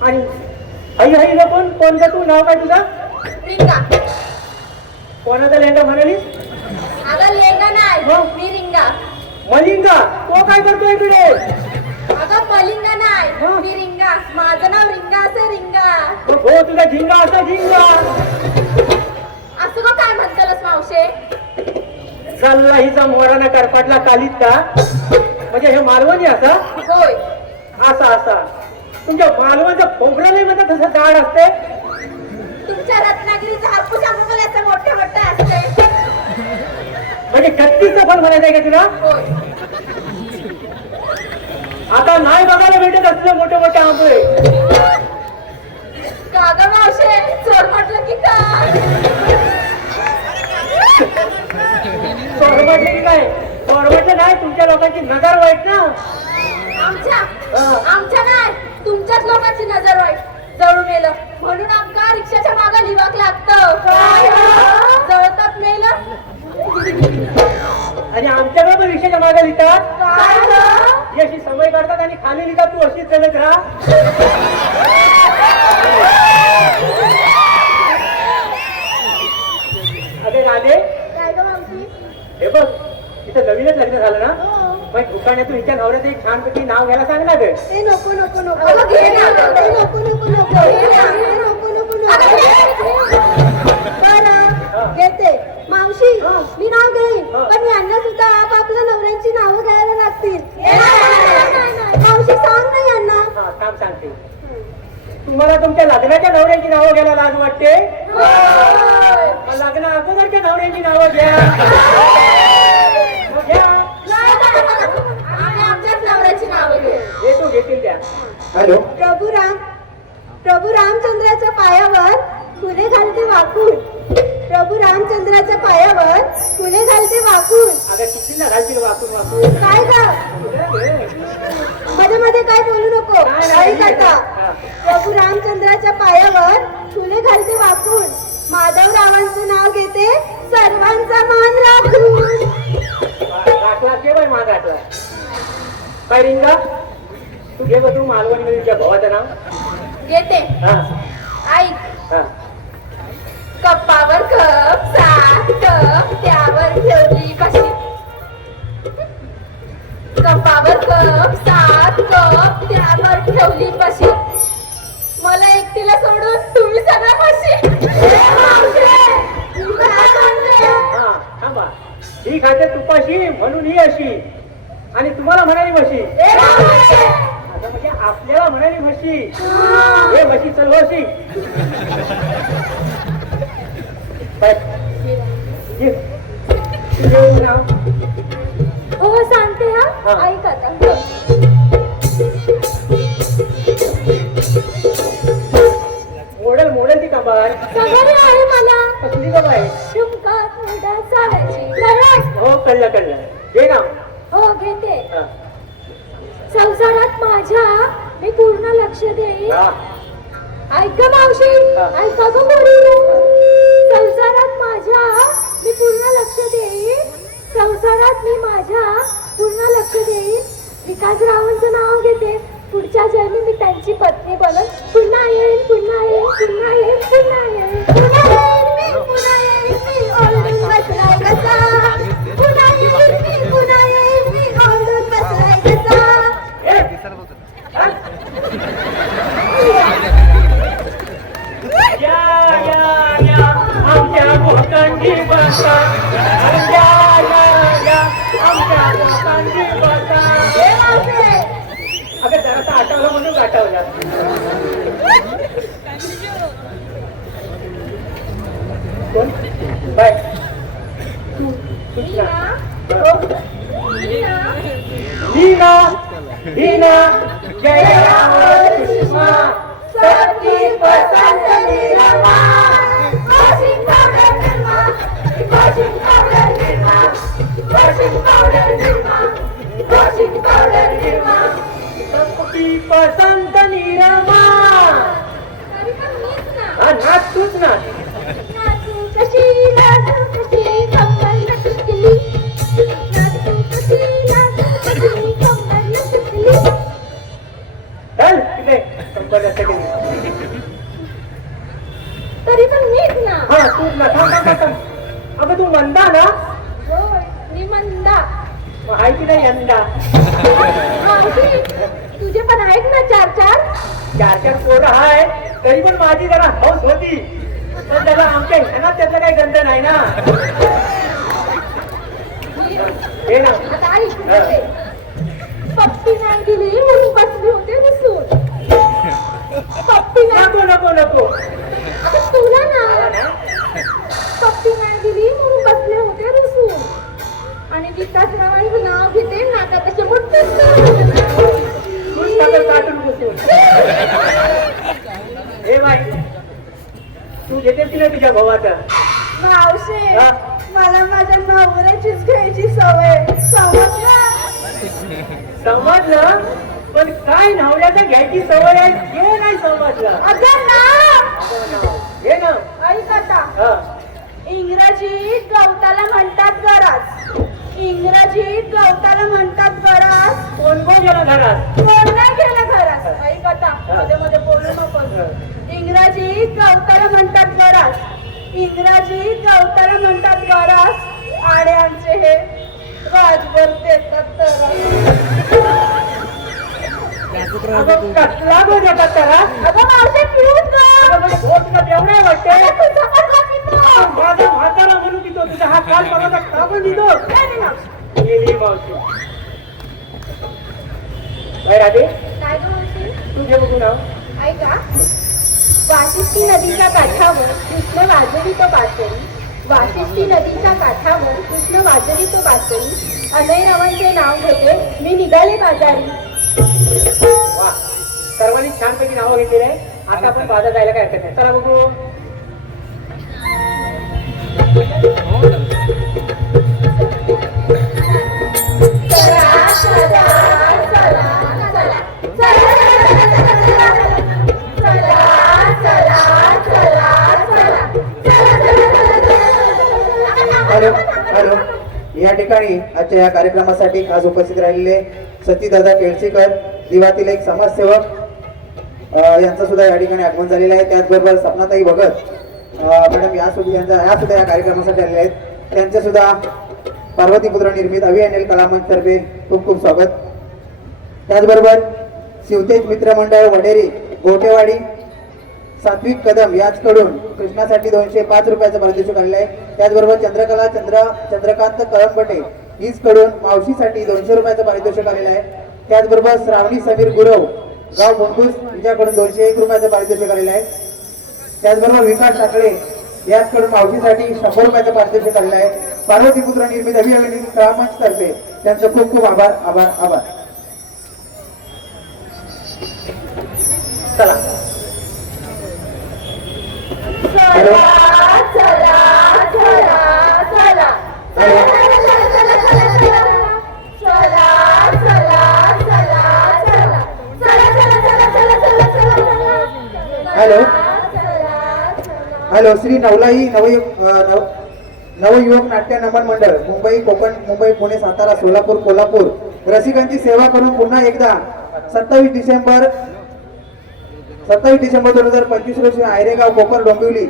आणि आई आई कोण कोणतं तू नाव काय तुझं रिंगा कोणाचा लेंगा म्हणालीस अगं लेंगा नाही हो. मी रिंगा मलिंगा तो काय करतोय इकडे अगं मलिंगा नाही हा. मी रिंगा माझं नाव रिंगा असं रिंगा हो तुझा झिंगा असा झिंगा असं का काय म्हणतालस मावशे चालला हिचा मोराना करपाटला कालीत का म्हणजे हे मालवणी असा होय असा तुमच्या मालवणचं पोंगरा नाही म्हणतात तसं झाड असते तुमच्या रत्नागिरीचं हापूस आंबोल्याचं मोठं असते 36चं फल म्हणायचं आहे का तुला? आता नाही बघायला भेटत असलं मोठे मोठे आंबे. काका मावशे चोर म्हटलं की काय? म्हटले की काय? म्हटलं नाही, तुमच्या लोकांची नजर वाईट ना. आमच्या नाही तुमच्याच लोकांची नजर वाईट. जळून गेलं म्हणून आमका रिक्षाच्या मागे लिवाक लागतं. जळतात मेलं आणि आमच्याकडे पण रिक्षाच्या मागे लिहितात. काय गं? ही अशी सवय करतात आणि खाली लिहितात, तू अशीच चलत राहा. अरे राधे, काय गं मावशी? हे बघ इथं नवीनच लग्न झालं ना, मग दुकानातून हिच्या नवऱ्याचं एक छानपैकी नाव घ्यायला सांग ना ग. ए नको नको नको. अगं घे ना. ए नको नको नको. घे ना. ए नको नको नको. अगं घे. बरं घेते. मावशी मी नाव घेईन पण यांना सुद्धा आपापल्या नवऱ्यांची नावं घ्यायला लागतील. मावशी सांग ना यांना. हा काम सांगते. तुम्हाला तुमच्या लग्नाच्या नवऱ्यांची नावं घ्यायला लाज वाटते? मग लग्न अगोदरच्या नवऱ्यांची नावं घ्या. मग घ्या. आम्ही आमच्याच नवऱ्याची नावं घेऊ. हे तू घेतील त्या. हॅलो, प्रभू रामचंद्राच्या पायावर फुले घालते वाकून. प्रभू रामचंद्राच्या पायावर फुले घालते वाकून. अगं किती ना घालतील वाकून वाकून. काय गं? मध्ये मध्ये काय बोलू नको. नाही, ऐक आता. प्रभू रामचंद्राच्या पायावर फुले घालते वाकून. माधवरावांचं नाव घेते सर्वांचा मान राखून. राखला केवळ मान राखला. काय रिंगा तू घे बघ, तू मालवणी मध्ये तुझ्या भावाचं नाव घेते. हा ऐक. हा. कप्पावर कप सात कप त्यावर ठेवली पाशी. कप्पावर कप सात कप त्यावर ठेवली पाशी. मला एकटीला सोडून तुम्ही सगळ्या पाशी. हा थांबा, ही खाते तुपाशी म्हणून ही अशी आणि तुम्हाला म्हणाली म्हशी. आता म्हणजे आपल्याला म्हणाली म्हशी. हे म्हशी चलवशी. नाव हो सांगते हा. हा. ऐक आता. मॉडेल मॉडेल ती कमाल सगळे आहे मला. कसली कमाल आहे? झुमका थोडा चालायची. हो कळलं कळलं. घे नाव. हो घेते. हा. संसारात माझ्या मी पूर्ण लक्ष देईन. हा. ऐका मावशी. हा. ऐका गं पोरी. संसारात माझ्या मी पूर्ण लक्ष देईन. संसारात मी माझ्या पूर्ण लक्ष देईन. विकासरावांचं नाव घेते. पुढच्या जन्मी मी त्यांची पत्नी बनून पुन्हा येईन पुन्हा येईन पुन्हा येईन पुन्हा येईन पुन्हा येईन मी पुन्हा येईन मी ओरडून बसलाय कसा. पुन्हा येईन मी पुन्हा येईन मी ओरडून बसलाय कसा. या आमच्या भोकांडी बसा. आमच्या भोकांडी बसा. हे मावशी. अगं जरासा आठवलं म्हणून आठवलं. कोण बाय लीना लीना जय राम सुषमा सबकी पसंद Nirma. Washing powder Nirma. Washing powder Nirma. Washing powder Nirma. Washing powder Nirma. सबकी पसंद निरमा. तरी पण मीच ना. हा नाच तूच ना. नाचू कशी लाजू कशी कमल लटकली. नाचू कशी लाजू कशी कमल लटकली. चल तिथे कंपनी असते की नाही. तरी पण मीच ना. हा तूच ना. थांब थांब थांब. अगं तू मंदा ना. होय मी मंदा. मग आहे की नाही यंदा. मावशी तुझे पण आहेत ना चार चार. चार चार पोरं आहे तरी पण माझी जरा हौस होती. पण त्याला आमच्या ह्यानात त्यातला काही गंध नाही ना. हे ना. आता ऐक म्हणजे. पप्पी नाही दिली म्हणून बसली होते रुसून. पप्पी नाही. नको नको नको. आता तुला ना. पप्पी नाही दिली म्हणून बसले होते रुसून. विकासरावांचं नाव घेते नाका तसे मोठे खुश साखर काटून बसून. हे बाई तू घेतेस की नाही तुझ्या भावाचा? मावशे हा? मला माझ्या नवऱ्याचीच घ्यायची सवय समजलं समजलं, पण काय नवऱ्याचा घ्यायची सवय आहे हे नाही समजलं. अगं ना हे ना ऐक आता हा. इंग्रजीत गवताला म्हणतात गराज इंग्रजीत गवताला म्हणतात गराज कोण कोण गेला घरात? कोण नाही गेलं घरात ऐक आता मध्ये मध्ये बोलू नको इंग्रजीत गवताला म्हणतात गराज इंग्रजीत गवताला म्हणतात गराज आणि आमचे हे राजभर देतात तर अगं कसला गो देतात त्याला? अगं मावशी पिऊन ग. अगं म्हणजे भोट का तेवढा वाटते? अगं तुझं पण का पितो? माझा म्हातारा म्हणून देतो तुझा हा काल परवाचा का पण देतो? काय नाही मावशी. गेली मावशी. काय राधे काय गं मावशी? तू घे बघू नाव. ऐका वाशिष्ठी नदीच्या काठावर कृष्ण वाजवी तो बासरी वाशिष्ठी नदीच्या काठावर कृष्ण वाजवी तो बासरी अनयरावांचे नाव घेते मी निघाले बाजारी वा सर्वांनी छानपैकी नावं घेतलेली आहे. आता आपण बाजार जायला काय हरकत नाही. चला बघू. हॅलो हॅलो या ठिकाणी आजच्या या कार्यक्रमासाठी खास उपस्थित राहिलेले सतीदादा केळशीकर दिवातील एक समाजसेवक यांचं सुद्धा या ठिकाणी आगमन झालेलं आहे. त्याचबरोबर सपनाताई भगत मॅडम या सुद्धा या कार्यक्रमासाठी आलेले आहेत. त्यांचे सुद्धा पार्वतीपुत्र निर्मित अभियान कला मंच तर्फे खूप खूप स्वागत. त्याचबरोबर शिवतेज मित्रमंडळ वडेरी गोटेवाडी सात्विक कदम याचकडून कृष्णासाठी 205 रुपयाचं पारितोषिक आलेलं आहे. त्याचबरोबर चंद्रकला चंद्रकांत कळंबटे हीच कडून मावशीसाठी 200 रुपयाचं पारितोषिक आलेलं आहे. त्याचबरोबर श्रावणी समीर गुरव गाव बोनकुस हिच्याकडून 201 रुपयाचं पारितोषिक आलेलं आहे. त्याचबरोबर विकास टाकळे याचकडून मावशीसाठी 100 रुपयाचं पारितोषिक आलेलं आहे. पार्वतीपुत्र निर्मित अभियान कला मंच तर्फे त्यांचं खूप खूप आभार आभार आभार. चला हॅलो हॅलो हॅलो श्री नवलाई नवयुवक नाट्य नमन मंडळ मुंबई कोकण मुंबई पुणे सातारा सोलापूर कोल्हापूर रसिकांची सेवा करून पुन्हा एकदा 27 डिसेंबर 2025 रोजी आयरेगाव कोपर डोंबिवली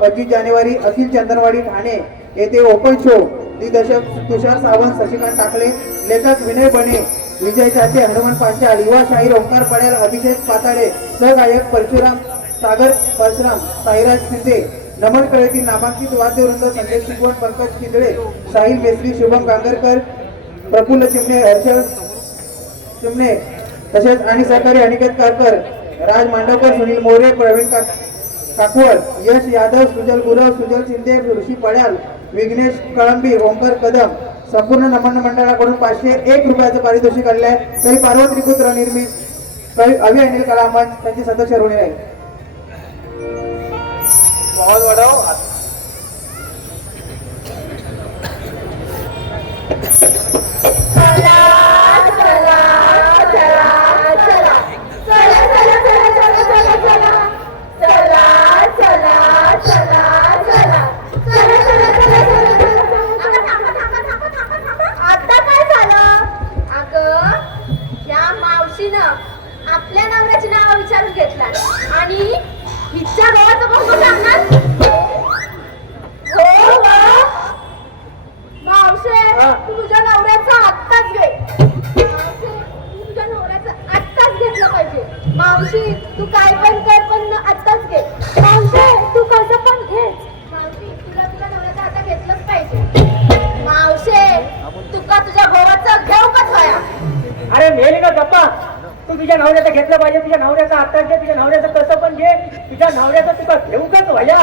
25 जानेवारी अखिल चंदनवाडी ठाणे येथे ओपन शो दिग्दर्शक तुषार सावंत शशिकांत टाकले लेखक विनय बने विजय चाचे हनुमान पांचाळ युवा शाहीर ओंकार पड्याल अभिषेक पाताडे सहगायक परशुराम सागर परशुराम साईराज शिंदे नमन कळेतील नामांकित वाद्यवृंद संदेश शिकवण पंकज किंदळे साहिल मेस्त्री शुभम गांगरकर प्रफुल्ल चिमणे हर्षल चिमणे तसेच आणि सहकारी अनिकेत कारकर राज मांडवकर सुनील मोरे प्रवीण काकवड यश यादव सुजल गुरव सुजल शिंदे ऋषी पड्याल विघ्नेश कळंबी ओंकार कदम संपूर्ण नमन मंडळाकडून 501 रुपयाचं पारितोषिक आलेलं आहे. तरी पार्वतीपुत्र निर्मित अभियान कला मंच त्यांचे सदस्य ऋणी आहे. माहोल वाढव. आपल्या नवऱ्याचे नाव विचारून घेतला आणि हिच्या गावाचं बघू सांगणार हो मावशे तू तुझ्या नवऱ्याचा आत्ताच घे मावशे तू तुझ्या नवऱ्याचं आत्ताच घेतलं पाहिजे मावशी तू काय पण कर पण आत्ताच घे मावशे तू कसं पण घे मावशी तुला तुझ्या नवऱ्याचं आता घेतलंच पाहिजे मावशे तुका तुझ्या भावाचं घेऊ का थोया अरे मेली का गप्पा. तू तुझ्या नवऱ्याचं घेतलं पाहिजे. तुझ्या नवऱ्याचा आत्ता घे. तुझ्या नवऱ्याचं कसं पण घे. तुझ्या नवऱ्याचं तुका घेऊकच वया.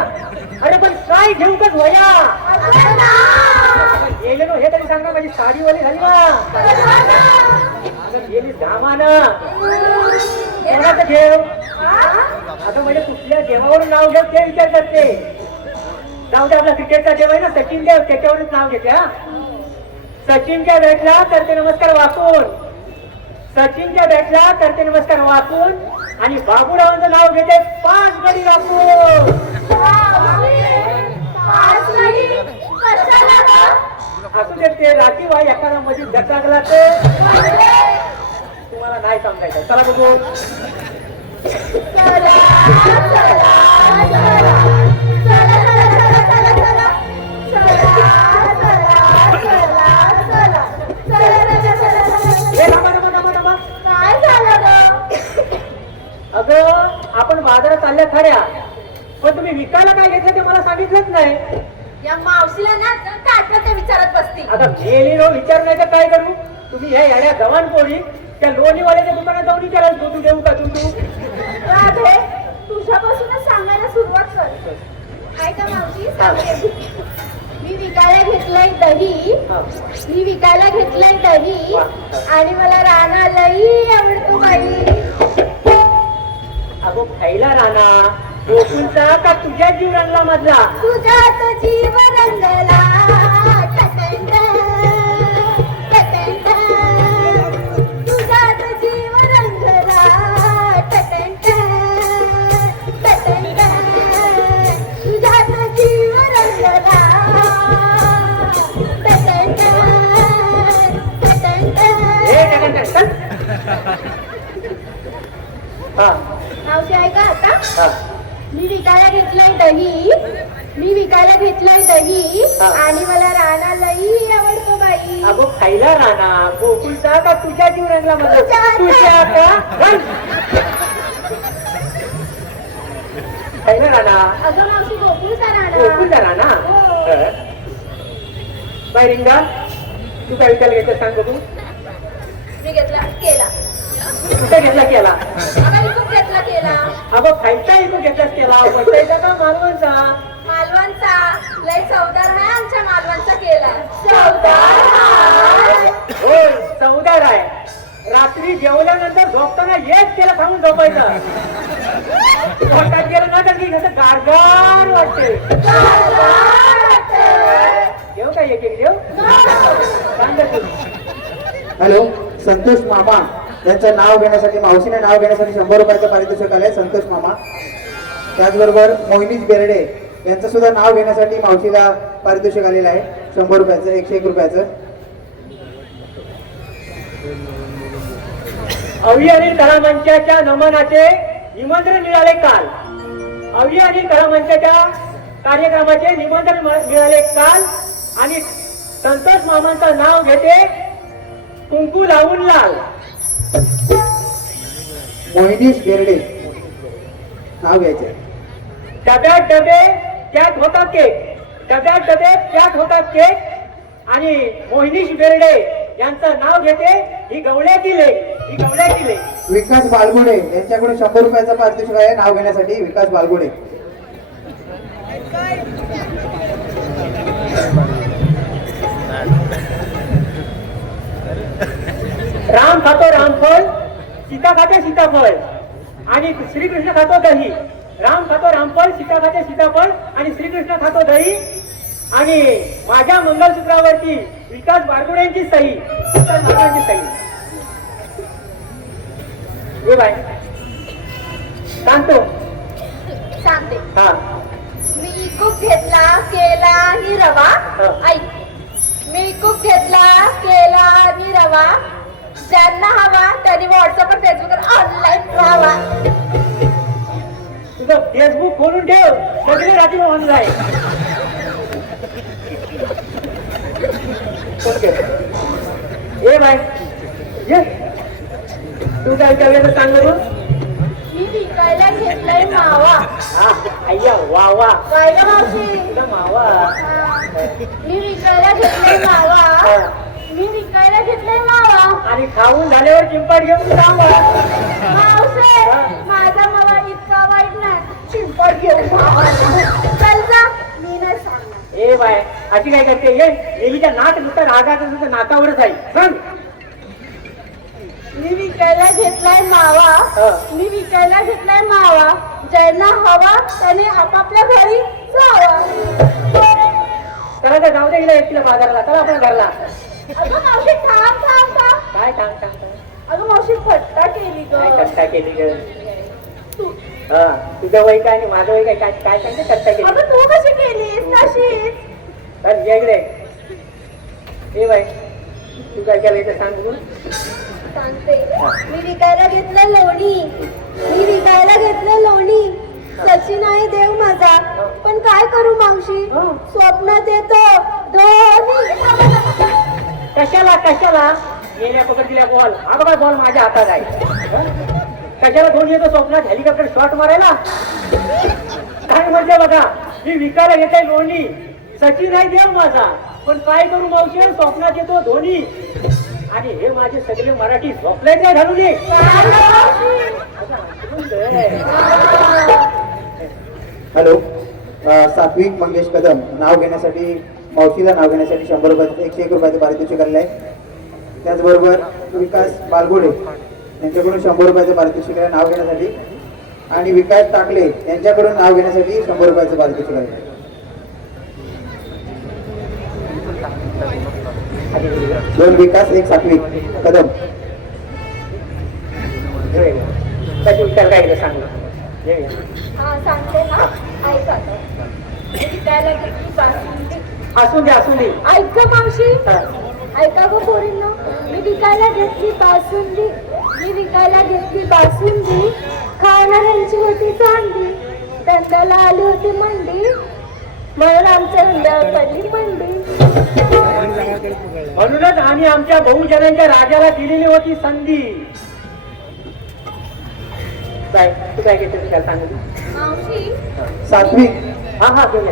अरे पण काय घेऊकच वया. गेले नो हे तरी सांगा माझी साडी वाली झाली ना अगं गेली जमाना कोणाचं घेव आता म्हणजे कुठल्या देवावरून नाव घेऊ ते विचारतात ते जाऊ दे आपला क्रिकेटचा देव आहे ना सचिन देव त्याच्यावरच नाव घेते हा सचिनच्या बॅटला करते नमस्कार वाकून सचिनच्या बॅटला करते नमस्कार वाकून आणि बाबूरावांचं नाव घेते 5 गडी वाकून असू दे ते राखीव आहे एखादा मध्ये गटागला तर तुम्हाला नाही समजायचं चला बघू अगं आपण बाजारात चालल्या खऱ्या पण तुम्ही विकायला काय घेतलं ते मला सांगितलंच नाही या मावशीला ना काटलं ते विचारत बसती आता मेली रो विचार नाही तर काय करू तुम्ही ह्या येड्या जवान पोळी त्या लोणीवाल्याच्या दुकानात जाऊन विचाराल तू देऊ का तू राधे तुझ्यापासूनच सांगायला सुरुवात कर ऐका मावशी सांगते मी विकायला घेतलंय दही मी विकायला घेतलंय दही आणि मला राणा लई आवडतो बाई अगो खायला राणा गोकुलचा का तुझ्या जीव रंगला मधला तुझ्यात जीव रंगला टटंट, टटंट. तुझ्यात जीव रंगला टटंट, टटंट. तुझ्यात जीव रंगला टटंट, टटंट. हा मावशी ऐका आता हा मी विकायला घेतलाय दही मी विकायला घेतलाय दही आणि मला राणा लई आवडतो बाई अगो खायला राणा गोकुलचा का तुझ्या जीव रंगला मधला तुझ्या का रंग. खायला राणा अगं मावशी गोकुळचा राणा गोकुलचा राणा बाय रिंगा तू काय विचारला घेतलं सांग बघू मी घेतला केला कुठे घेतला केला अगं इकून घेतला केला अगो खायचा इकडून घेतलास केला पैसा का मालवणचा मालवणचा लय चवदार आहे आमच्या मालवणचा केला चवदार होय चवदार आहे रात्री जेवल्यानंतर झोपताना एक केला खाऊन झोपायचं पोटात गेलं ना तर की कसं गारगार वाटते देव काय एक एक देव सांग तू हॅलो संतोष मामा यांचं नाव घेण्यासाठी मावशीने नाव घेण्यासाठी 100 रुपयाचं पारितोषिक आलंय संतोष मामा त्याचबरोबर मोहिनीश बेर्डे यांचं सुद्धा नाव घेण्यासाठी मावशीला पारितोषिक आलेलं आहे 100 रुपयाचं 101 रुपयाचं अवळी आणि कलामंचाच्या नमनाचे निमंत्रण मिळाले काल अवळी आणि कलामंचाच्या कार्यक्रमाचे निमंत्रण मिळाले काल आणि संतोष मामांचं नाव घेते कुंकू लावून लाल मोहिनीश बेर्डे नाव घ्यायचे डब्यात डबे त्यात होता केक डब्यात डबे त्यात होता केक आणि मोहिनीश बेर्डे यांचं नाव घेते ही गवळ्याची लेक विकास बालगुडे यांच्याकडून 100 रुपयाचं पारितोषिक आहे नाव घेण्यासाठी विकास बालगुडे राम खातो रामफळ सीता खाते सीताफळ आणि श्रीकृष्ण खातो दही राम खातो रामफळ सीता खाते सीताफळ आणि श्रीकृष्ण खातो दही आणि माझ्या मंगलसूत्रावरती विकास बारगुड्यांची सही हे बाय सांगतो सांगते हा मी कुक घेतला केला आणि रवा ऐक मी कुक घेतला केला आणि रवा ज्यांना हवा त्यांनी व्हॉट्सअप वर फेसबुकवर ऑनलाईन राहावा तुझं फेसबुक खोलून ठेव सगळे राहतील ऑनलाईन ए बाय ये तू काय विचारलं सांग बरं मी विकायला घेतलाय मावा हा अय्या वा वा काय ग मावशी तुझा मावा मी विकायला घेतलाय मावा मी विकायला घेतलाय मावा आणि खाऊन झाल्यावर चिंपाड घेऊन सांग मावशे माझा मावा इतका वाईट नाही चिंपट घेऊन मावा चल जा मी नाही सांगणार ए बाय अशी काय करते ये नेहमीच्या नाक नुसतं रागाचं नाकावरच आहे सांग. मी विकायला घेतलाय मावा हा. मी विकायला घेतलाय मावा ज्यांना हवा त्याने आपापल्या घरी जावा. चला तर जाऊ दे गेला एकटीला बाजाराला चला आपण घरला. अगं मावशी थांब थांब थांब. काय सांग अगं मावशी फट्टा केली काय ग. कट्टा केली ग. हा तुझं वय काय आणि माझं वय काय काय काय सांगते कट्टा केली. अगं तू कशी केलीस तशीच. तर ये इकडे ए बाई तू काय केलं इथं सांग बघू. सांगते मी विकायला घेतलं लोणी मी विकायला घेतलं लोणी. सचिन आहे देव माझा पण काय करू मावशी स्वप्नात येतो धोनी. कशाला कशाला येण्या पकड दिल्या बॉल हा बघा बॉल माझ्या हातात आहे. कशाला दोन येतो स्वप्नात हेलिकॉप्टर शॉट मारायला. काय म्हणजे बघा मी विकायला घेते लोणी सचिन आहे देव माझा पण काय करू मावशी स्वप्नात येतो धोनी. आणि हे माझे सगळे मराठी झोपले काय घालून ये. हॅलो सात्विक मंगेश कदम नाव घेण्यासाठी मावशीला नाव घेण्यासाठी 100 रुपये 101 रुपयाचे पारितोषिक आलेले आहे. त्याचबरोबर विकास बालगोडे यांच्याकडून 100 रुपयाचे पारितोषिक आहे नाव घेण्यासाठी आणि विकास टाकले यांच्याकडून नाव घेण्यासाठी 100 रुपयाचे पारितोषिक आहे. दोन विकास एक सात्विक कदम. कशी विचार काय सांग हा सांगते ना ऐका तर. मी विकायला घेतली बासुंदी. असून दे ऐका मावशी ऐका गो पोरींनो. मी विकायला घेतली बासुंदी मी विकायला घेतली बासुंदी. खाणाऱ्यांची होती चांदी धंद्याला आली होती मंडी म्हणून आमच्या धंद्यावर पडली मंडी. म्हणूनच आम्ही आमच्या बहुजनांच्या राजाला दिलेली होती संधी. काय तू काय घेते काय सांगू. मावशी सात्विक हा हा घेऊन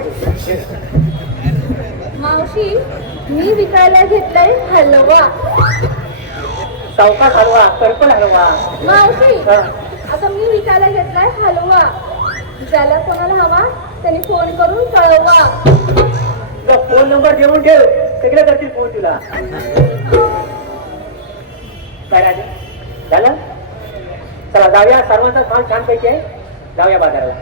मावशी मी विकायला घेतलाय हलवा. चौकात हलवा कर्पल हलवा. मावशी हा. आता मी विकायला घेतलाय हलवा. ज्याला कोणाला हवा त्यांनी फोन करून कळवा. फोन नंबर देऊन ठेव सगळे करतील फोन तुला. काय राजा झालं चला जाऊया सर्वांचा मान छानपैकी आहे जाऊया बाजाराला.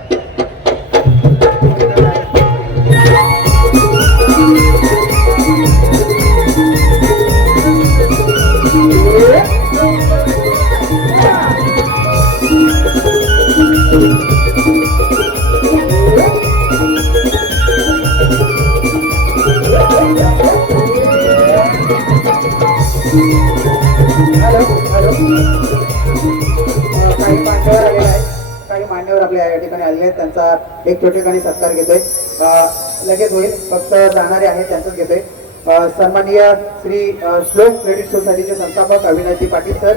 काही मान्यवर आपल्या या ठिकाणी आलेले आहेत त्यांचा एक ठिकाणी सत्कार घेतोय. लगेच होईल फक्त जाणारे आहेत त्यांचाच घेतोय. सन्माननीय श्री श्लोक क्रेडिट सोसायटीचे संस्थापक अविनाशजी पाटील सर.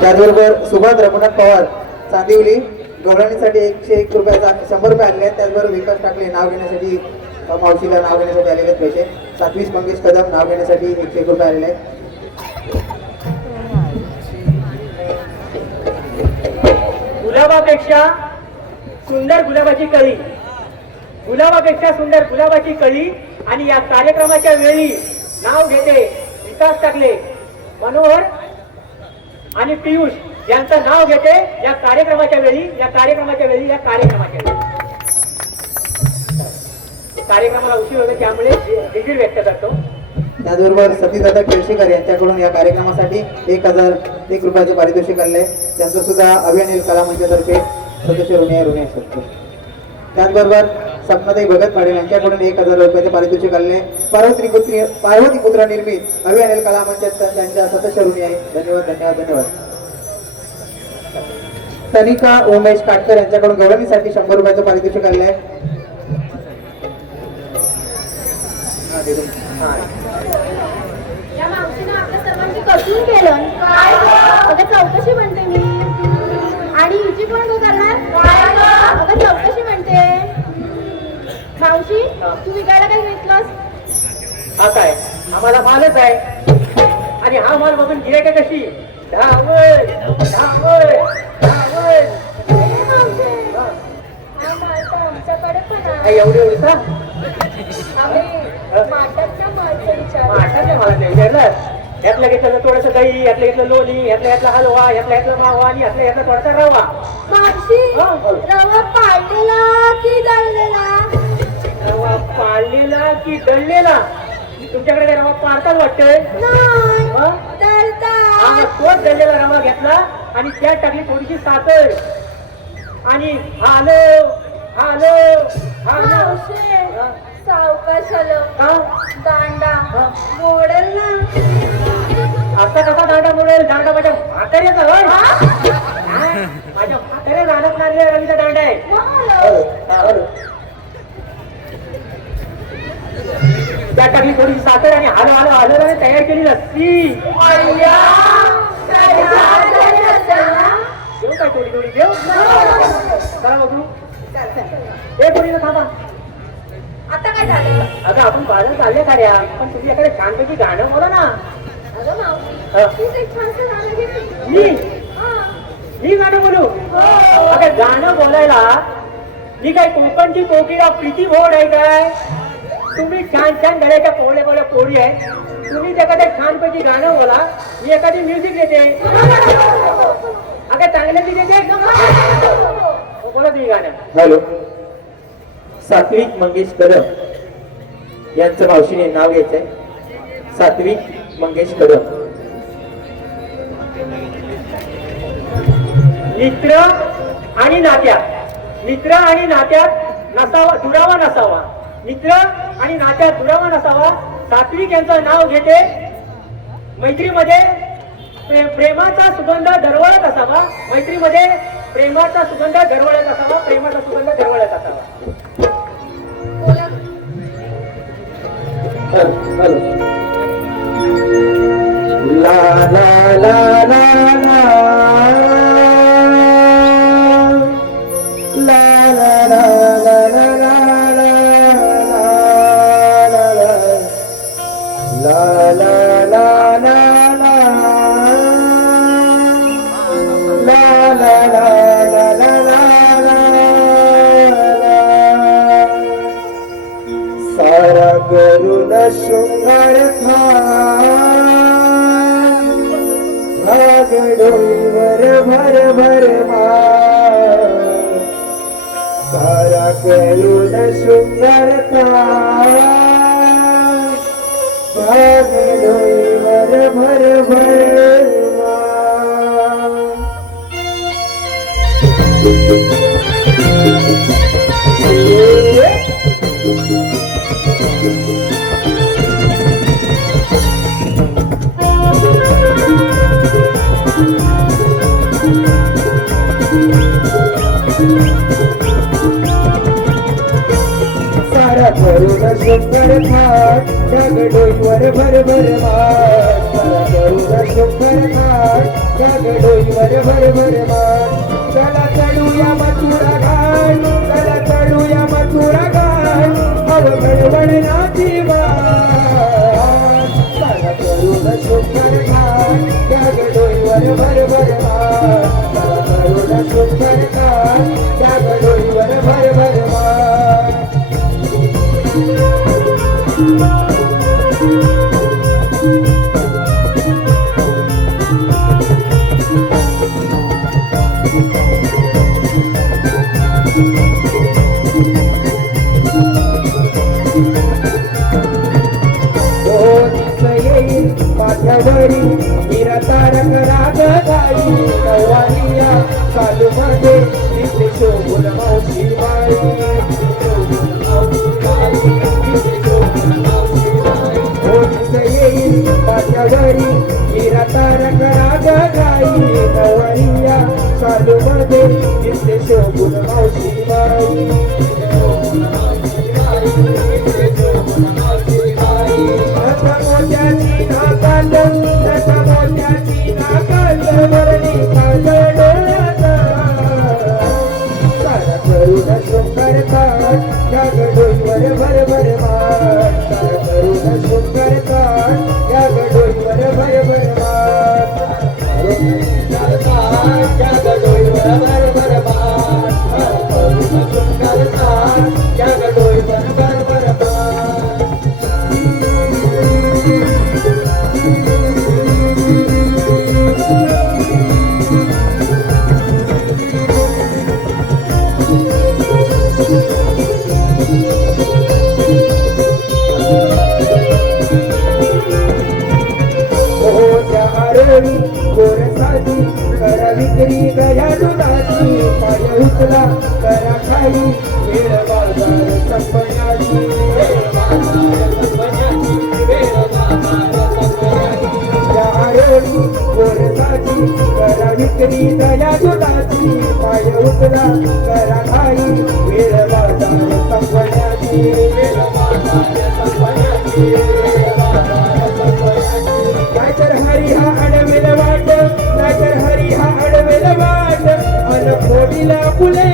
त्याचबरोबर सुभाष रघुनाथ पवार चांदिवली गवळणीसाठी 101 रुपयाचा 100 रुपये आलेले आहेत. त्याचबरोबर विकास टाकले नाव घेण्यासाठी मावशीला नाव घेण्यासाठी आलेले आहेत पैसे. सात्विक मंगेश कदम नाव घेण्यासाठी 101 रुपये आलेले आहेत. गुलाबापेक्षा सुंदर गुलाबाची कळी गुलाबापेक्षा सुंदर गुलाबाची कळी. आणि या कार्यक्रमाच्या वेळी नाव घेते विकास टाकले मनोहर आणि पियुष यांचं नाव घेते या कार्यक्रमाच्या वेळी कार्यक्रमाला उशीर होतो त्यामुळे दिलगिरी व्यक्त करतो. त्याचबरोबर सतीदादा केळशीकर यांच्याकडून या कार्यक्रमासाठी 1,001 रुपयाचे पारितोषिक आले. त्यांचं सुद्धा अभिनय कला मंचातर्फे सदस्य ऋणी शकतो. त्याचबरोबर सपनाताई भगत पाटील यांच्याकडून 1,000 रुपयाचे पारितोषिक आले. पार्वती पुत्र निर्मित अभिनय कला मंचात त्यांच्या सदस्य ऋणी आहे. धन्यवाद धन्यवाद धन्यवाद. तनिका उमेश काटकर यांच्याकडून गवळणीसाठी 100 रुपयाचं पारितोषिक आले आहे. या मावशीनं आपल्या सर्वांची कसून केलं. काय अगं चौकशी म्हणते मी. आणि हिची कोण गो करणार. अगं चौकशी म्हणते. मावशी तू विकायला काय घेतलंस. हा काय आम्हाला मालच आहे. आणि हा माल बघून गिऱ्हाईका कशी धावत धावत धावत. हे मावशे, हा माल तर आमच्याकडे पण आहे. काय एवढे उडता आम्ही माटाच्या मालचा विचार आठाच्या मालाचं विचारलं. यातलं घेतलं थोडंसं दही, यातलं घेतलं लोणी, यातला हलवा, यातला मावा आणि यातला थोडासा रवा. मावशी, हा, बोल. रवा पाडलेला की दळलेला? रवा पाळलेला की दळलेला? तुमच्याकडे काय रवा पाडतात वाटतंय? नाही, हा? दळतात. आम्ही तोच दळलेला रवा घेतला आणि त्यात टाकली थोडीशी साखर आणि हालो हालो हालो. मावशे, हा? सावकाश आलं. हा? दांडा हा? मोडेल ना. असा कसा दांडा मोडेल? दांडा माझ्या म्हाताऱ्याचा होय? हा? माझ्या म्हाताऱ्या रानात लागलेला रवीचा दांडा आहे. त्यात टाकली थोडी साखर आणि हालो हालो हालो आणि तयार केली लस्सी. अय्या, काय झालं असेल ना? देऊ काय थोडी थोडी देऊ? चला बघू. ए थोडी थांबा. आता काय झालं? अगं आपण बाजार चालले काढ्या, पण तुम्ही एखाद्या छानपैकी गाणं बोला ना. अगं मावशी, हा. तू काही छानसं गाणं घेतलं. मी हा. मी गाणं बोलू? अगं गाणं बोलायला मी काय कोकणची कोकिळा प्रीती भोड आहे काय? तुम्ही छान छान गळ्याच्या पोळ्या पोळ्या पोळी आहे. तुम्ही एखाद्या छानपैकी गाणं बोला, मी एखादी म्युझिक देते. अगं चांगलं ती देते. बोला तुम्ही गाणं. हॅलो, सात्विक मंगेश कदम यांचं मावशीने नाव घ्यायचंय. सात्विक मंगेश कदम. मित्र आणि नात्यात, मित्र आणि नात्यात नसावा, दुरावा नसावा. मित्र आणि नात्यात दुरावा नसावा. सात्विक यांचं नाव घेते. मैत्रीमध्ये प्रेमाचा सुगंध दरवळत असावा. मैत्रीमध्ये प्रेमाचा सुगंध दरवळत असावा. प्रेमाचा सुगंध दरवळत असावा. हॅलो. ला ला ला ला ला ला ला ला ला ला सारा करून शृंगार भाग डोईवर भर भर सारा करून शृंगार भाग डोईवर भर भर सारा करून शंकर थाट जग डोईवर भर भर मार. सारा करून शंकर थाट जग डोईवर भर भर मार. चला चढूया मथुरा घाट, चला चढूया मथुरा घाट, अवघडवडनाची वाट. सारा करून शंकर थाट जग डोईवर भर भर मार. सारा करून शंकर थाट जग डोईवर भर भर मार. माझ्यावरी मीरा तारक राग गाई. नवालिया चालू मध्ये दिसते शोभून मावशी बाई. येईल माझ्यावरी मीरा तारक राग गाई. नवालिया चालू मध्ये दिसते शोभून मावशी बाई. मोत्याची नाकाल, मोत्याची नाकाल, वरणी काल डोळ्याचा. सारा करून शृंगार थाट जग डोईवर भर भर मार. सारा करून शृंगार थाट जग डोईवर भर भर डोळी गोरसाची करा विक्री दया दुधाची पाय उचला करा खाली वेळ बाजार संपण्याची या डोळी गोरसाची करा विक्री दया दुधाची पाय उचला करा खाली वेळ बाजार संपण्याची नाहीतर हरी हा अडवेल वाट नाहीतर हरी हा अडवेल वाट अन फोडीला फुले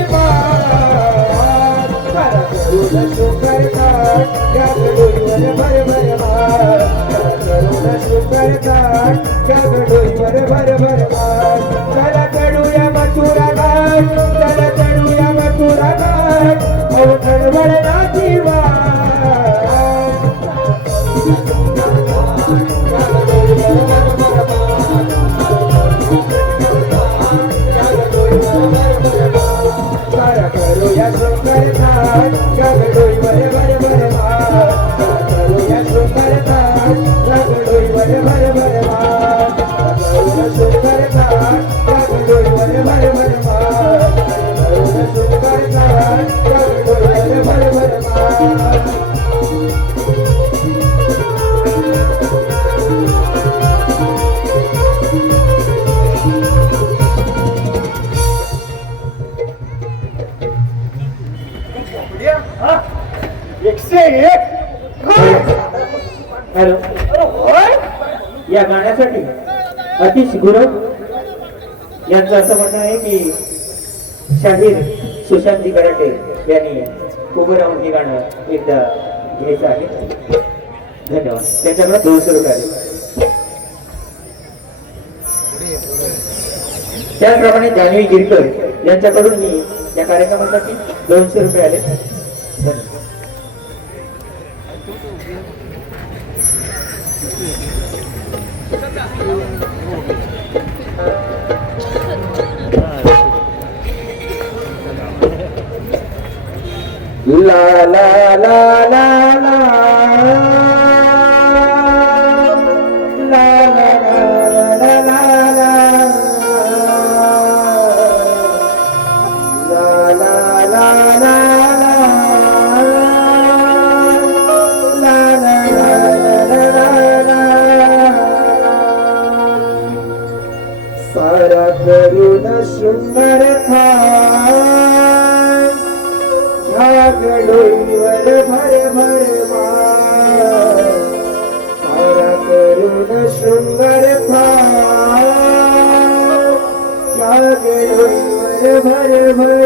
शुकर काट त्या गडोईवर भर भर मार करुण शुकर काट त्या गडोईवर भर भर मार चला चढूया मथुरा घाट चला चढूया मथुरा घाट अवघड वळणाची वाट करूया शंकर थाट गडोई वर भर भर मार करूया शंकर थाट गडोई वर भर भर मार करूया शंकर थाट गडोई वर भर भर मार करूया शंकर थाट गडोई वर भर भर मार हॅलो या गाण्यासाठी अतिश गुरव यांचं असं म्हणणं आहे की शाहीर सुशांतजी कराटे यांनी उभं राहून हे गाणं एकदा घ्यायचं आहे. धन्यवाद. त्यांच्याकडे 200 रुपये आले. त्याचप्रमाणे जान्हवी गिरकर यांच्याकडून मी या कार्यक्रमासाठी 200 रुपये आले. धन्यवाद. ला ला ला ला ला ला ला ला ला सारा करुण शृंगार गडोईवर भर भर मार सारा करुण शृंगार गडोईवर भर भर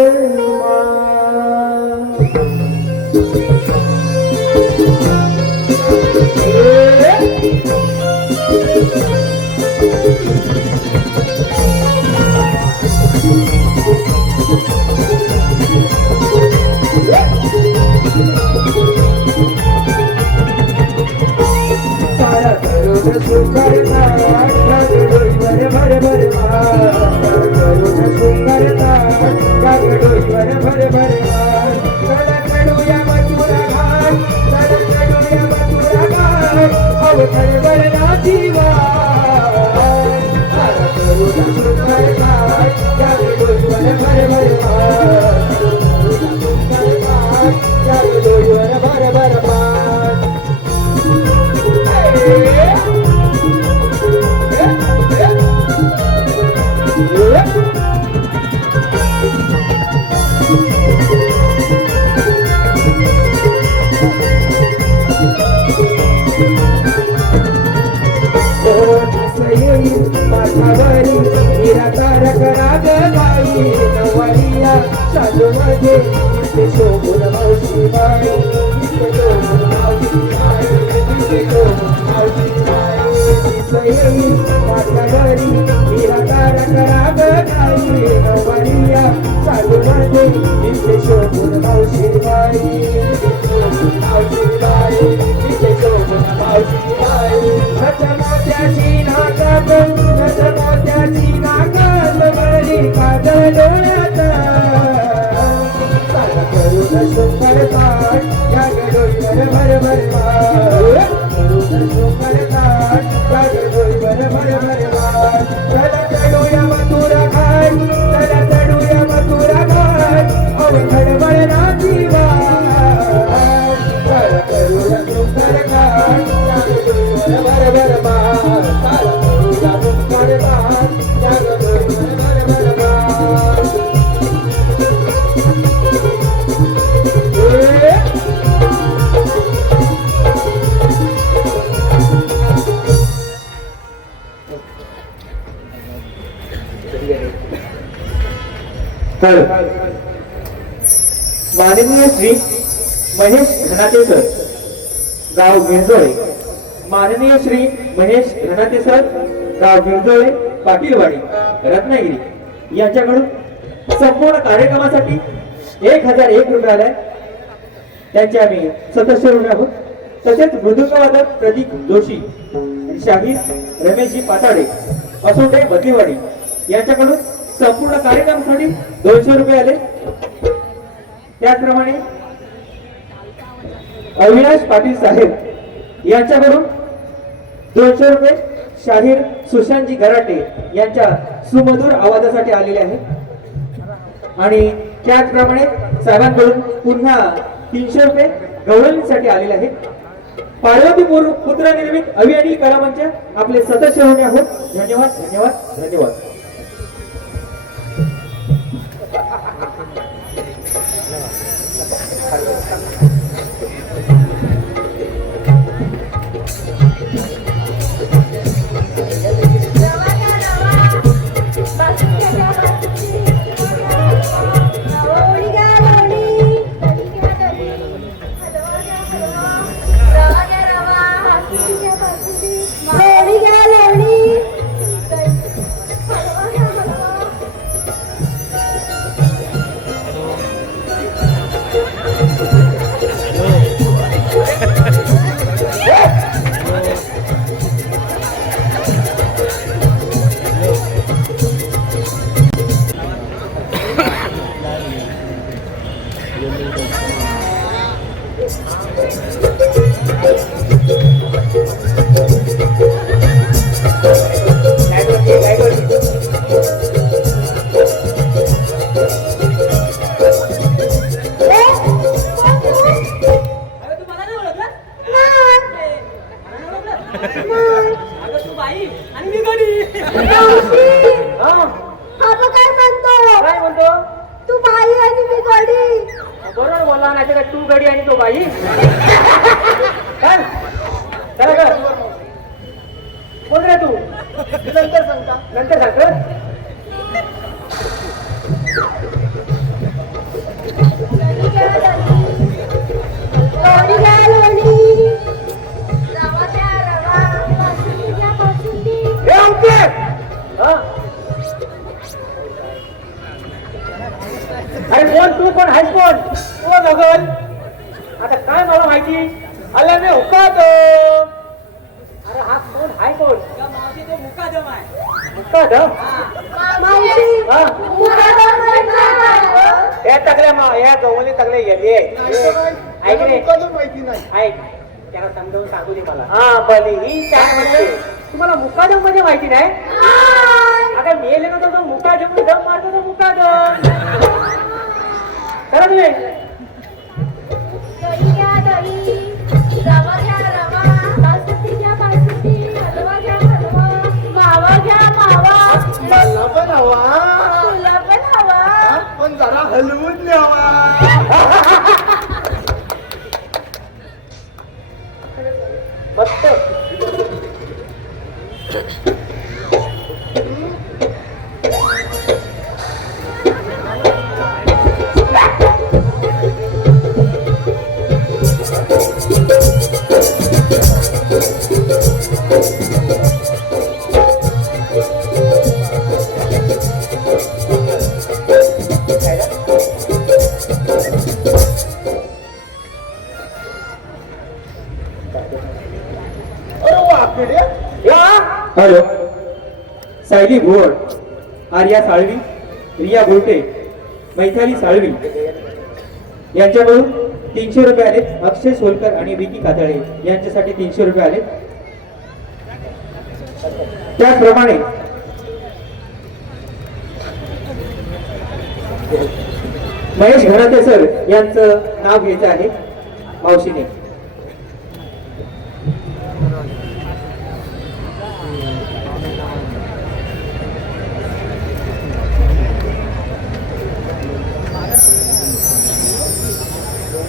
सारा करुण शृंगार गडोईवर भर भर मार करुण शृंगार गडोईवर भर भर मार चला चढूया मथुरा घाट चला चढूया मथुरा घाट अवघड वळणाची वाट सारा करुण शृंगार गडोईवर भर भर मार गडोईवर भर भर मार माझ्यावरी निराकार राग गाई नवरिया शालू मध्ये इथे शोभून मावशी बाई इथे शोभून मावशी बाई इथे शोभून मावशी बाई माझ्यावरी निराकार राग गाई नवरिया शालू मध्ये इथे शोभून मावशी बाई मावशी बाई इथे शोभून मावशी बाई मोत्याची नाकात मोत्याची नाकात बळी काजळ डोळ्यात सारा करुण शृंगार थाट या गडोईवर भर भर मार करुण शृंगार थाट भर भर भर मान चला चढूया मथुरा घाट चला चढूया मथुरा घाट अवघड वळणाची वाट चला चढूया सुंदर घाट भर भर मान चला चढूया सुंदर घाट भर भर मान तर माननीय श्री महेश धनाते सर गाव गिरजोळे, माननीय श्री महेश धनाते सर गाव गिरजोळे पाटीलवाडी रत्नागिरी यांच्याकडून संपूर्ण कार्यक्रमासाठी 1001 रुपये आलाय. त्यांचे आम्ही सदस्य ऋणी आहोत. तसेच मृदुंगवादक प्रदीप जोशी, शाहीर रमेशजी पाताडे असोंडे बदलीवाडी यांच्याकडून संपूर्ण कार्यक्रमासाठी 200 रुपये आले. त्याचप्रमाणे अविनाश पाटील साहेब यांच्याकडून 200 रुपये शाहीर सुशांतजी गराटे यांच्या सुमधुर आवाजासाठी आलेले आहेत. आणि त्याचप्रमाणे साहेबांकडून पुन्हा 300 रुपये गवळणीसाठी आलेले आहेत. पार्वती पुत्र निर्मित अभियानी कलामंच आपले सदस्य होणे आहोत. धन्यवाद धन्यवाद धन्यवाद. तू बाई आणि मी गडी. बरोबर बोलला नाही तर तू गडी आणि तो बाई. चला का कोण रे तू? नंतर सांगता. नंतर सांगतो. अरे कोण तू? कोण आहेस? कोण तू? नगल आता काय मला माहिती. अल्ला मी हुकाद. अरे हा कोण आहे? कोण तो? मुकादम आहे. मुकादम या तगल्या या गवळी तगले गेली ऐक रे. ऐक त्याला समजावून सांगू दे मला. हा भले ही काय म्हणते. तुम्हाला मुकादम म्हणजे माहिती नाही? आता मेले ना तो मुकादम दम मारतो तो मुकादम. चला तुम्ही पण जरा हलवून न्यावा. फक्त हॅलो. सायली भोळ, आर्या साळवी, रिया बोलटे, मैथाली साळवी यांच्याकडून 300 रुपये आले. अक्षय सोलकर आणि विकी कातळे यांच्यासाठी 300 रुपये आले. त्याचप्रमाणे महेश घराते सर यांचं नाव घ्यायचं आहे मावशीने.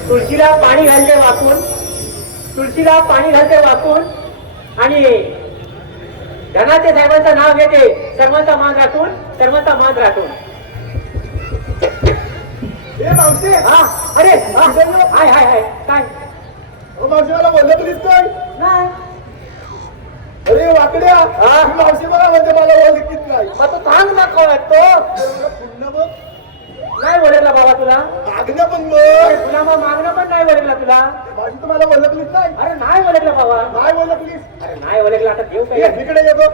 तुळशीला पाणी घालते वाकून, तुळशीला पाणी घालते वाकून आणि धनाते साहेबांचं नाव घेते, सर्वांचा मान राखून, सर्वांचा मान राखून. मावशी हा अरे हाय हाय हाय काय मावशी मला बोललं प्लीज काय नाही अरे वाकड्या मावशी मला म्हणते मला ओळखीत नाही मग तू थांब ना तो पुन्हा बघ नाही बोलला बाबा तुला, मागणं पण अरे बघ तुला मग मागणं पण नाही बोलला तुला. मावशी तुम्हाला बोललं प्लीज नाही अरे नाही बोलला बाबा, नाही बोललं प्लीज अरे नाही बोलला आता देव काय इकडे येतो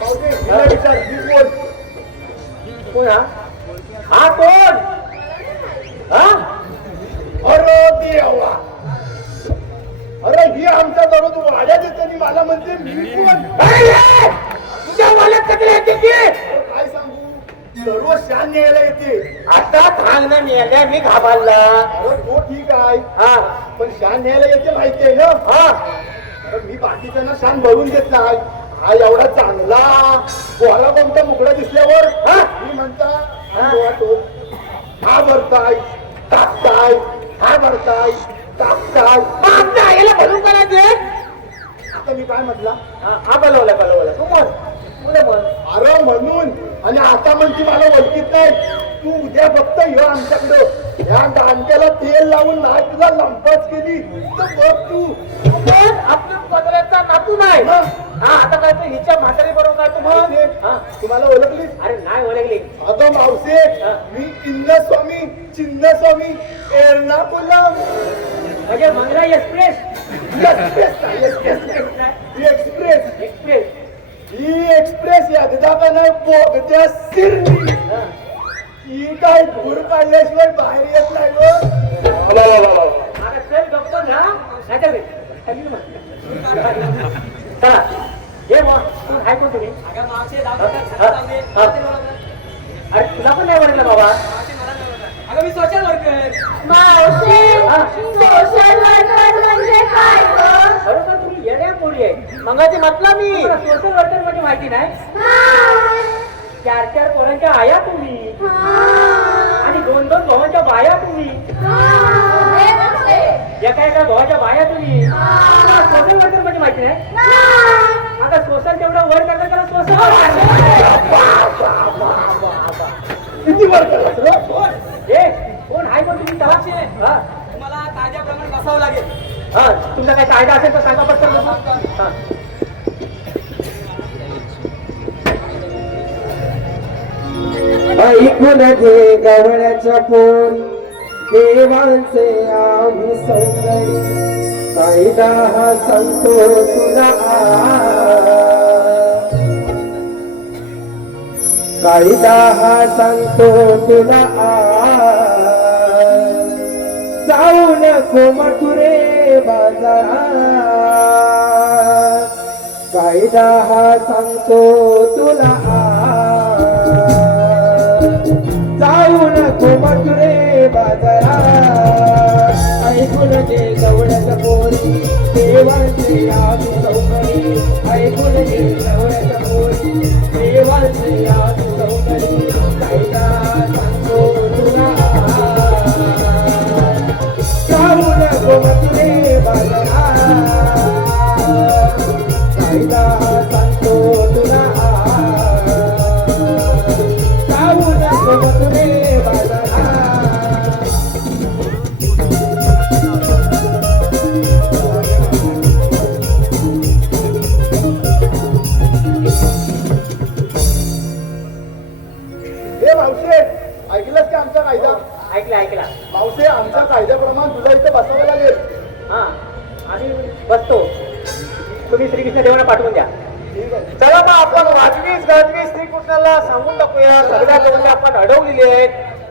मावशी हिला विचार ही कोण कोण हा हा कोण हा अरे देवा अरे ही आमच्या दररोज वाड्यात येते आणि मला म्हणते मी कोण तुझ्या वाल्यात कधी येते की काय सांगू दररोज शान न्यायला येते आता थांब ना मेल्या मी घाबरला. अरे तो ठीक आहे हा पण शान न्यायला येते माहिती आहे ना हा तर मी बाकीच्यांना शान भरून देत नाही. हा एवढा चांगला कोणा कोणता मुकडा दिसल्यावर हा? मी म्हणता हा भरताय टाकताय हा भरताय टाकताय मग आमच्या आईला भरून करायचे. आता मी काय म्हटला हा बोलवलं तू बोल पुढे बोल. अरे म्हणून आणि आता म्हणते मला ओळखीत नाही. तू उद्या फक्त ये आमच्याकडं या दांड्याला तेल लावून नाही तुला लंपास केली तर बघ तू पण आपल्या पत्राचा नातू नाही. हा आता काय तू हिच्या म्हातारी बरोबर काय तू मग हा तुम्हाला ओळखली अरे नाही ओळखली. आता मावसे मी चिन्नस्वामी एर्नाकुलम म्हणजे मंगला एक्सप्रेस एक्सप्रेस एक्सप्रेस ही एक्सप्रेस एकदा का नाही बोगद्या सिरली ही काय धूर काढल्याशिवाय बाहेर येत नाही गो. आता चल गप्प ना नाहीतर बे. चला ये मग तू हाय कोण तुम्ही अरे तुला पण नाही ओळखलं बाबा. मावशी सोशल वर्कर म्हणजे काय गं? अरे पण तुम्ही येण्या पोरी आहे मंगाची म्हटलं मी सोशल वर्कर म्हणजे माहिती नाही. हाय. 4 पोरांच्या आया तुम्ही आणि 2 भावांच्या बाया तुम्ही एका भावाच्या बाया तुम्ही. सोशल वर्कर म्हणजे माहिती नाही. आता सोशल तेवढं वर करता त्याला सोशल किती वर करा कोण आहे कोण तुम्ही चला. हा तुम्हाला कायद्याप्रमाणे बसावं लागेल. हा तुमचा काही कायदा असेल तर सांगा पटकन. हा ऐकून घे गवळ्याच्या पोरी देवांचे आम्ही सौंदर्य कायदा हा सांगतो तुला कायदा हा सांगतो तुला जाऊ नको मथुरे बाजारात कायदा हा सांगतो तुला जाऊ नको मथुरे बाजारात ऐकून घे गवळ्याच्या पोरी देवांचे आम्ही सौंदर्य ऐकून घे गवळ्याच्या पोरी देवांचे आम्ही सौंदर्य कायदा सांगतो तुला जाऊ नको मथुरे बाजारात कायदा सांगतो तुला जाऊ नको मथुरे बाजारात. हे मावशे ऐकलंस का आमचा कायदा? ऐकला मावशे आमच्या कायद्याप्रमाणे तुला इथं बसावं लागेल. हा आम्ही बसतो. तुम्ही श्रीकृष्ण देवाला पाठवून द्या. ठीक आहे. चला मग आपण वाजवीस गाजवीस श्रीकृष्णाला सांगून टाकूया. सगळ्या देवांनी आपण अडवलेली आहेत.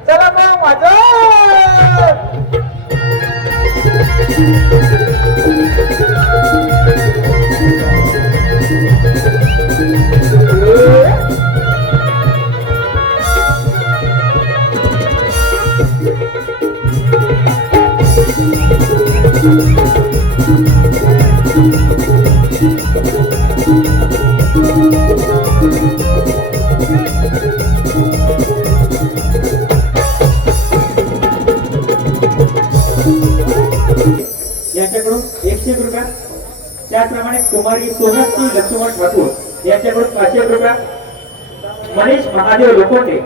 चला मग वाजव. यांच्याकडून 100 रुपया. त्याचप्रमाणे कुमारी सोनाक्षी लक्ष्मण ठाकूर यांच्याकडून 500 रुपया. मनीष महादेव लोखंडे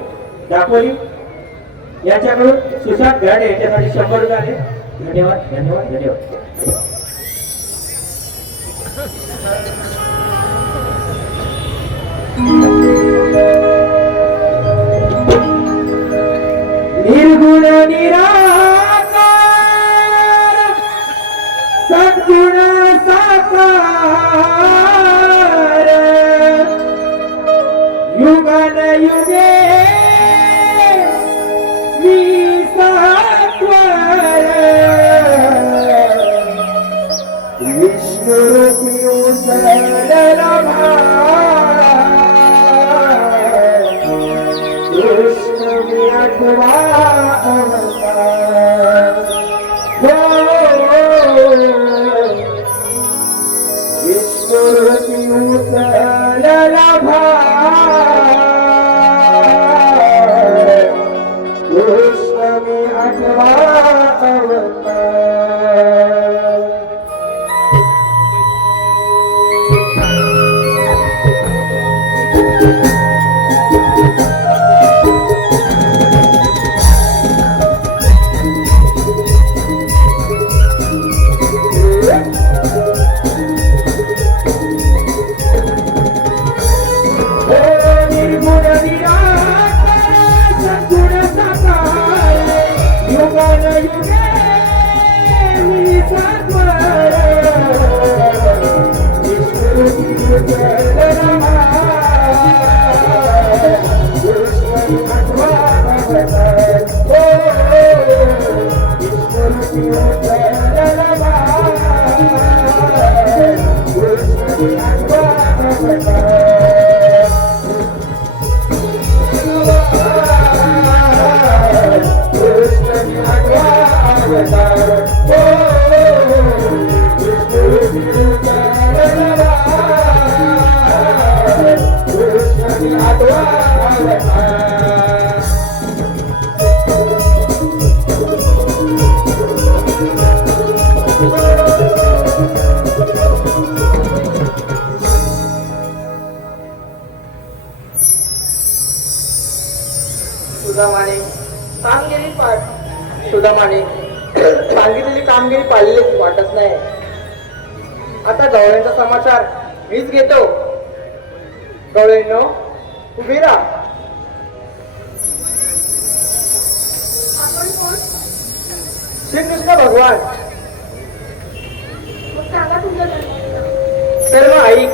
दापोली यांच्याकडून सुशांत गाडे यांच्यासाठी 100 रुपये आले. धन्यवाद धन्यवाद धन्यवाद. निर्गुण निराकार सद्गुण साकार युगान युगे विसात्वर विष्णुरूपी उचलला कृष्ण मी आठवा अवतार विष्णुरूपी उचलला कृष्ण मी आठवा अवतार. निर्गुण निराकार सद्गुण साकार युगान युगे विसात्वर विष्णुरूपी उचलला कृष्ण आठवा अवतार. विष्णुरूपी उचलला कृष्ण आठवा अवतार. सुदामाने सांगितलेली कामगिरी पाळली वाटत नाही. आता गवळ्यांचा समाचार मीच घेतो. गवळ्यांनो उभी राहा. आपण कोण? श्रीकृष्ण भगवान. मग सांगा तुमचं जन्म. तर मग ऐक.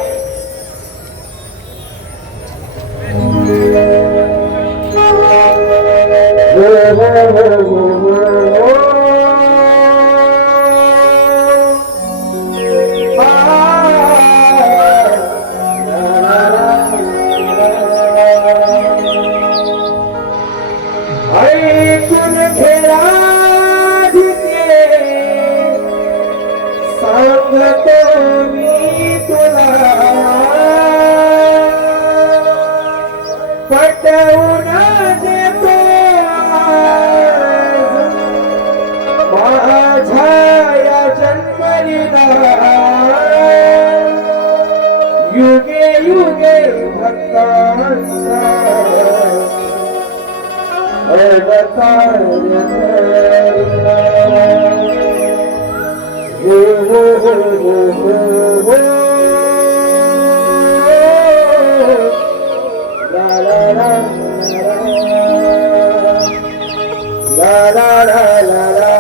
ऐकून घेरा सांगतो मी तुला पटवून देतो माझ्या या जन्मलीला युगे युगे भक्तांचा अवतार हो हो हो हो हो la la la la la la la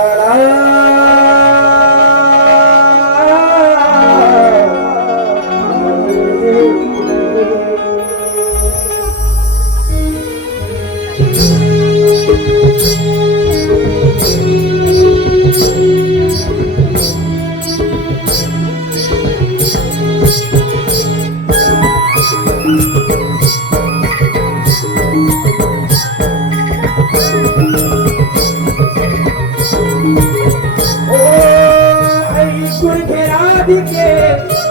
राधिके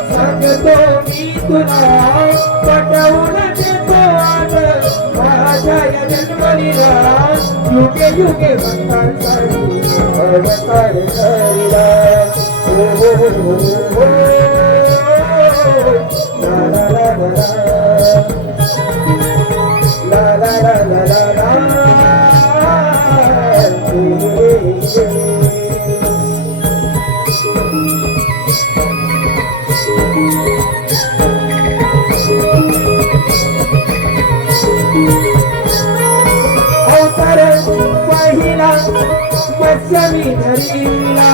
सांगतो मी तुला पटवून दे जन्मलीला युगे युगे भक्तांसाठी अवतार धरिला हो हो हो हो ला ला ला ला ला ला ला ला ला अवतार पहिला मत्स्यमी धरिला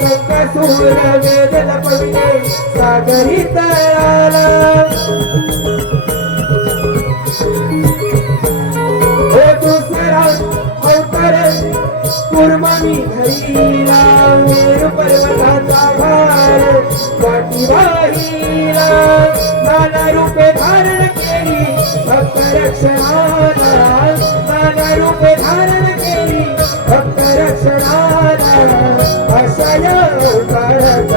शंकासूर वेद लपविले सागरी तळाला हो दुसरा अवतार कुर्मामी धरिला मेरू पर्वताचा भार वाटी वाहिला नाना रूपे धारण केली भक्त रक्षणाला नाना रूपे धारण केली भक्त रक्षणाला अशा या अवतारात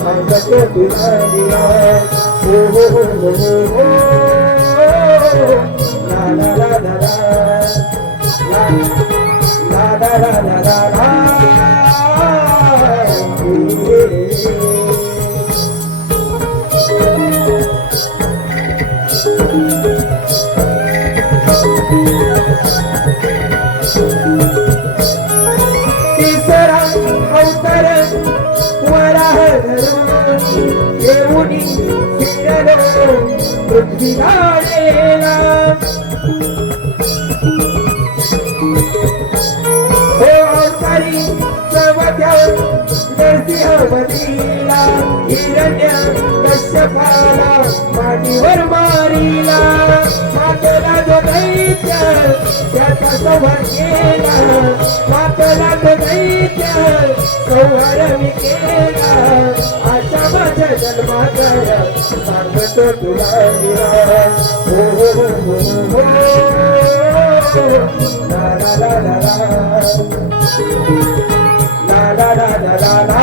सांगतो तुला दिला हो हो हो हो हो ला ला ला ला ला ला ला ला ला ला ला तिसरा अवतार वराह धरून येऊनी फिरलो पृथ्वी धारेला हो अवतारी चवत्या नरसिंहवतीला हिरण्य कश्यपाला मांडीवर मारिला मातेला जो दैत्य त्याचा संहार केला मातेला जो दैत्य संहार मी केला अशा माझ्या जन्माचा सांगतो तुला दिला हो हो हो हो ला ला ला ला ला ला ला ला ला ला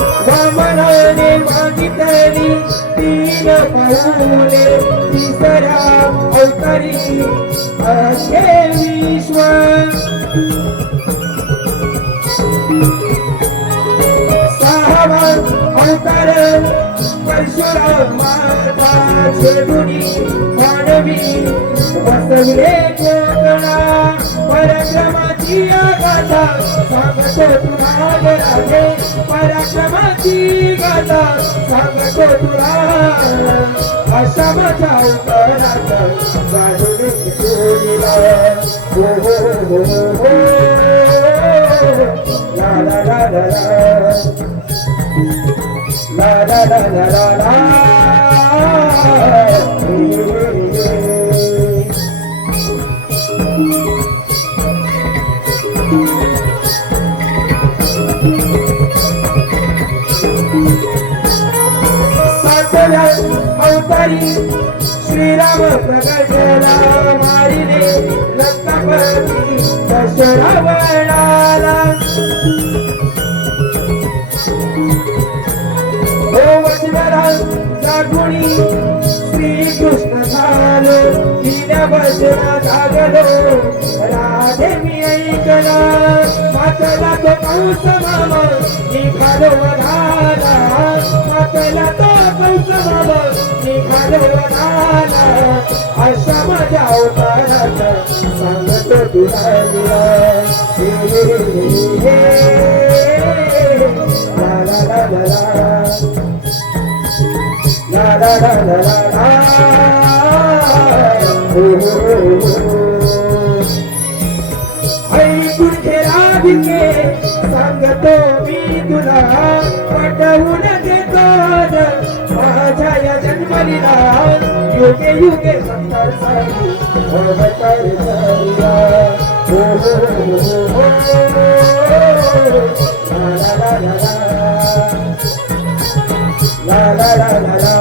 वामनाने मागितली तीन पाऊले तिसरा अवतारी अखे विश्व सहावा अवतार परशुराम माता छेडुनी मानवी बसवले कोकणा पराक्रमाची गाथा सांगतो तुला राजे पराक्रमाची गाथा सांगतो तुला अशा माझ्या अवतारात जाणून तुला हो हो हो हो ला ला ला ला ला ला ला ला ला ला सातव्या अवतारी श्रीराम प्रगटला मारिले लंकापती दशरावणाला हो वचनरा जागुणी श्रीकृष्ण झालो दिल्या वचना जागलो राधे मी ऐकला मातला तो कंस मामा निघालो वधाला मातला तो कंस मामा निघालो वधाला अशा माझ्या अवतारात सांगतो तुला दिला ला ला ला ला ला ला ला ला ला ला ऐकून घे राधिके सांगतो मी तुला पटवून देतो माझ्या या जन्मलीला युगे युगे संसारसाठी अवतार झाला हो हो हो ला ला ला ला ला ला ला ला ला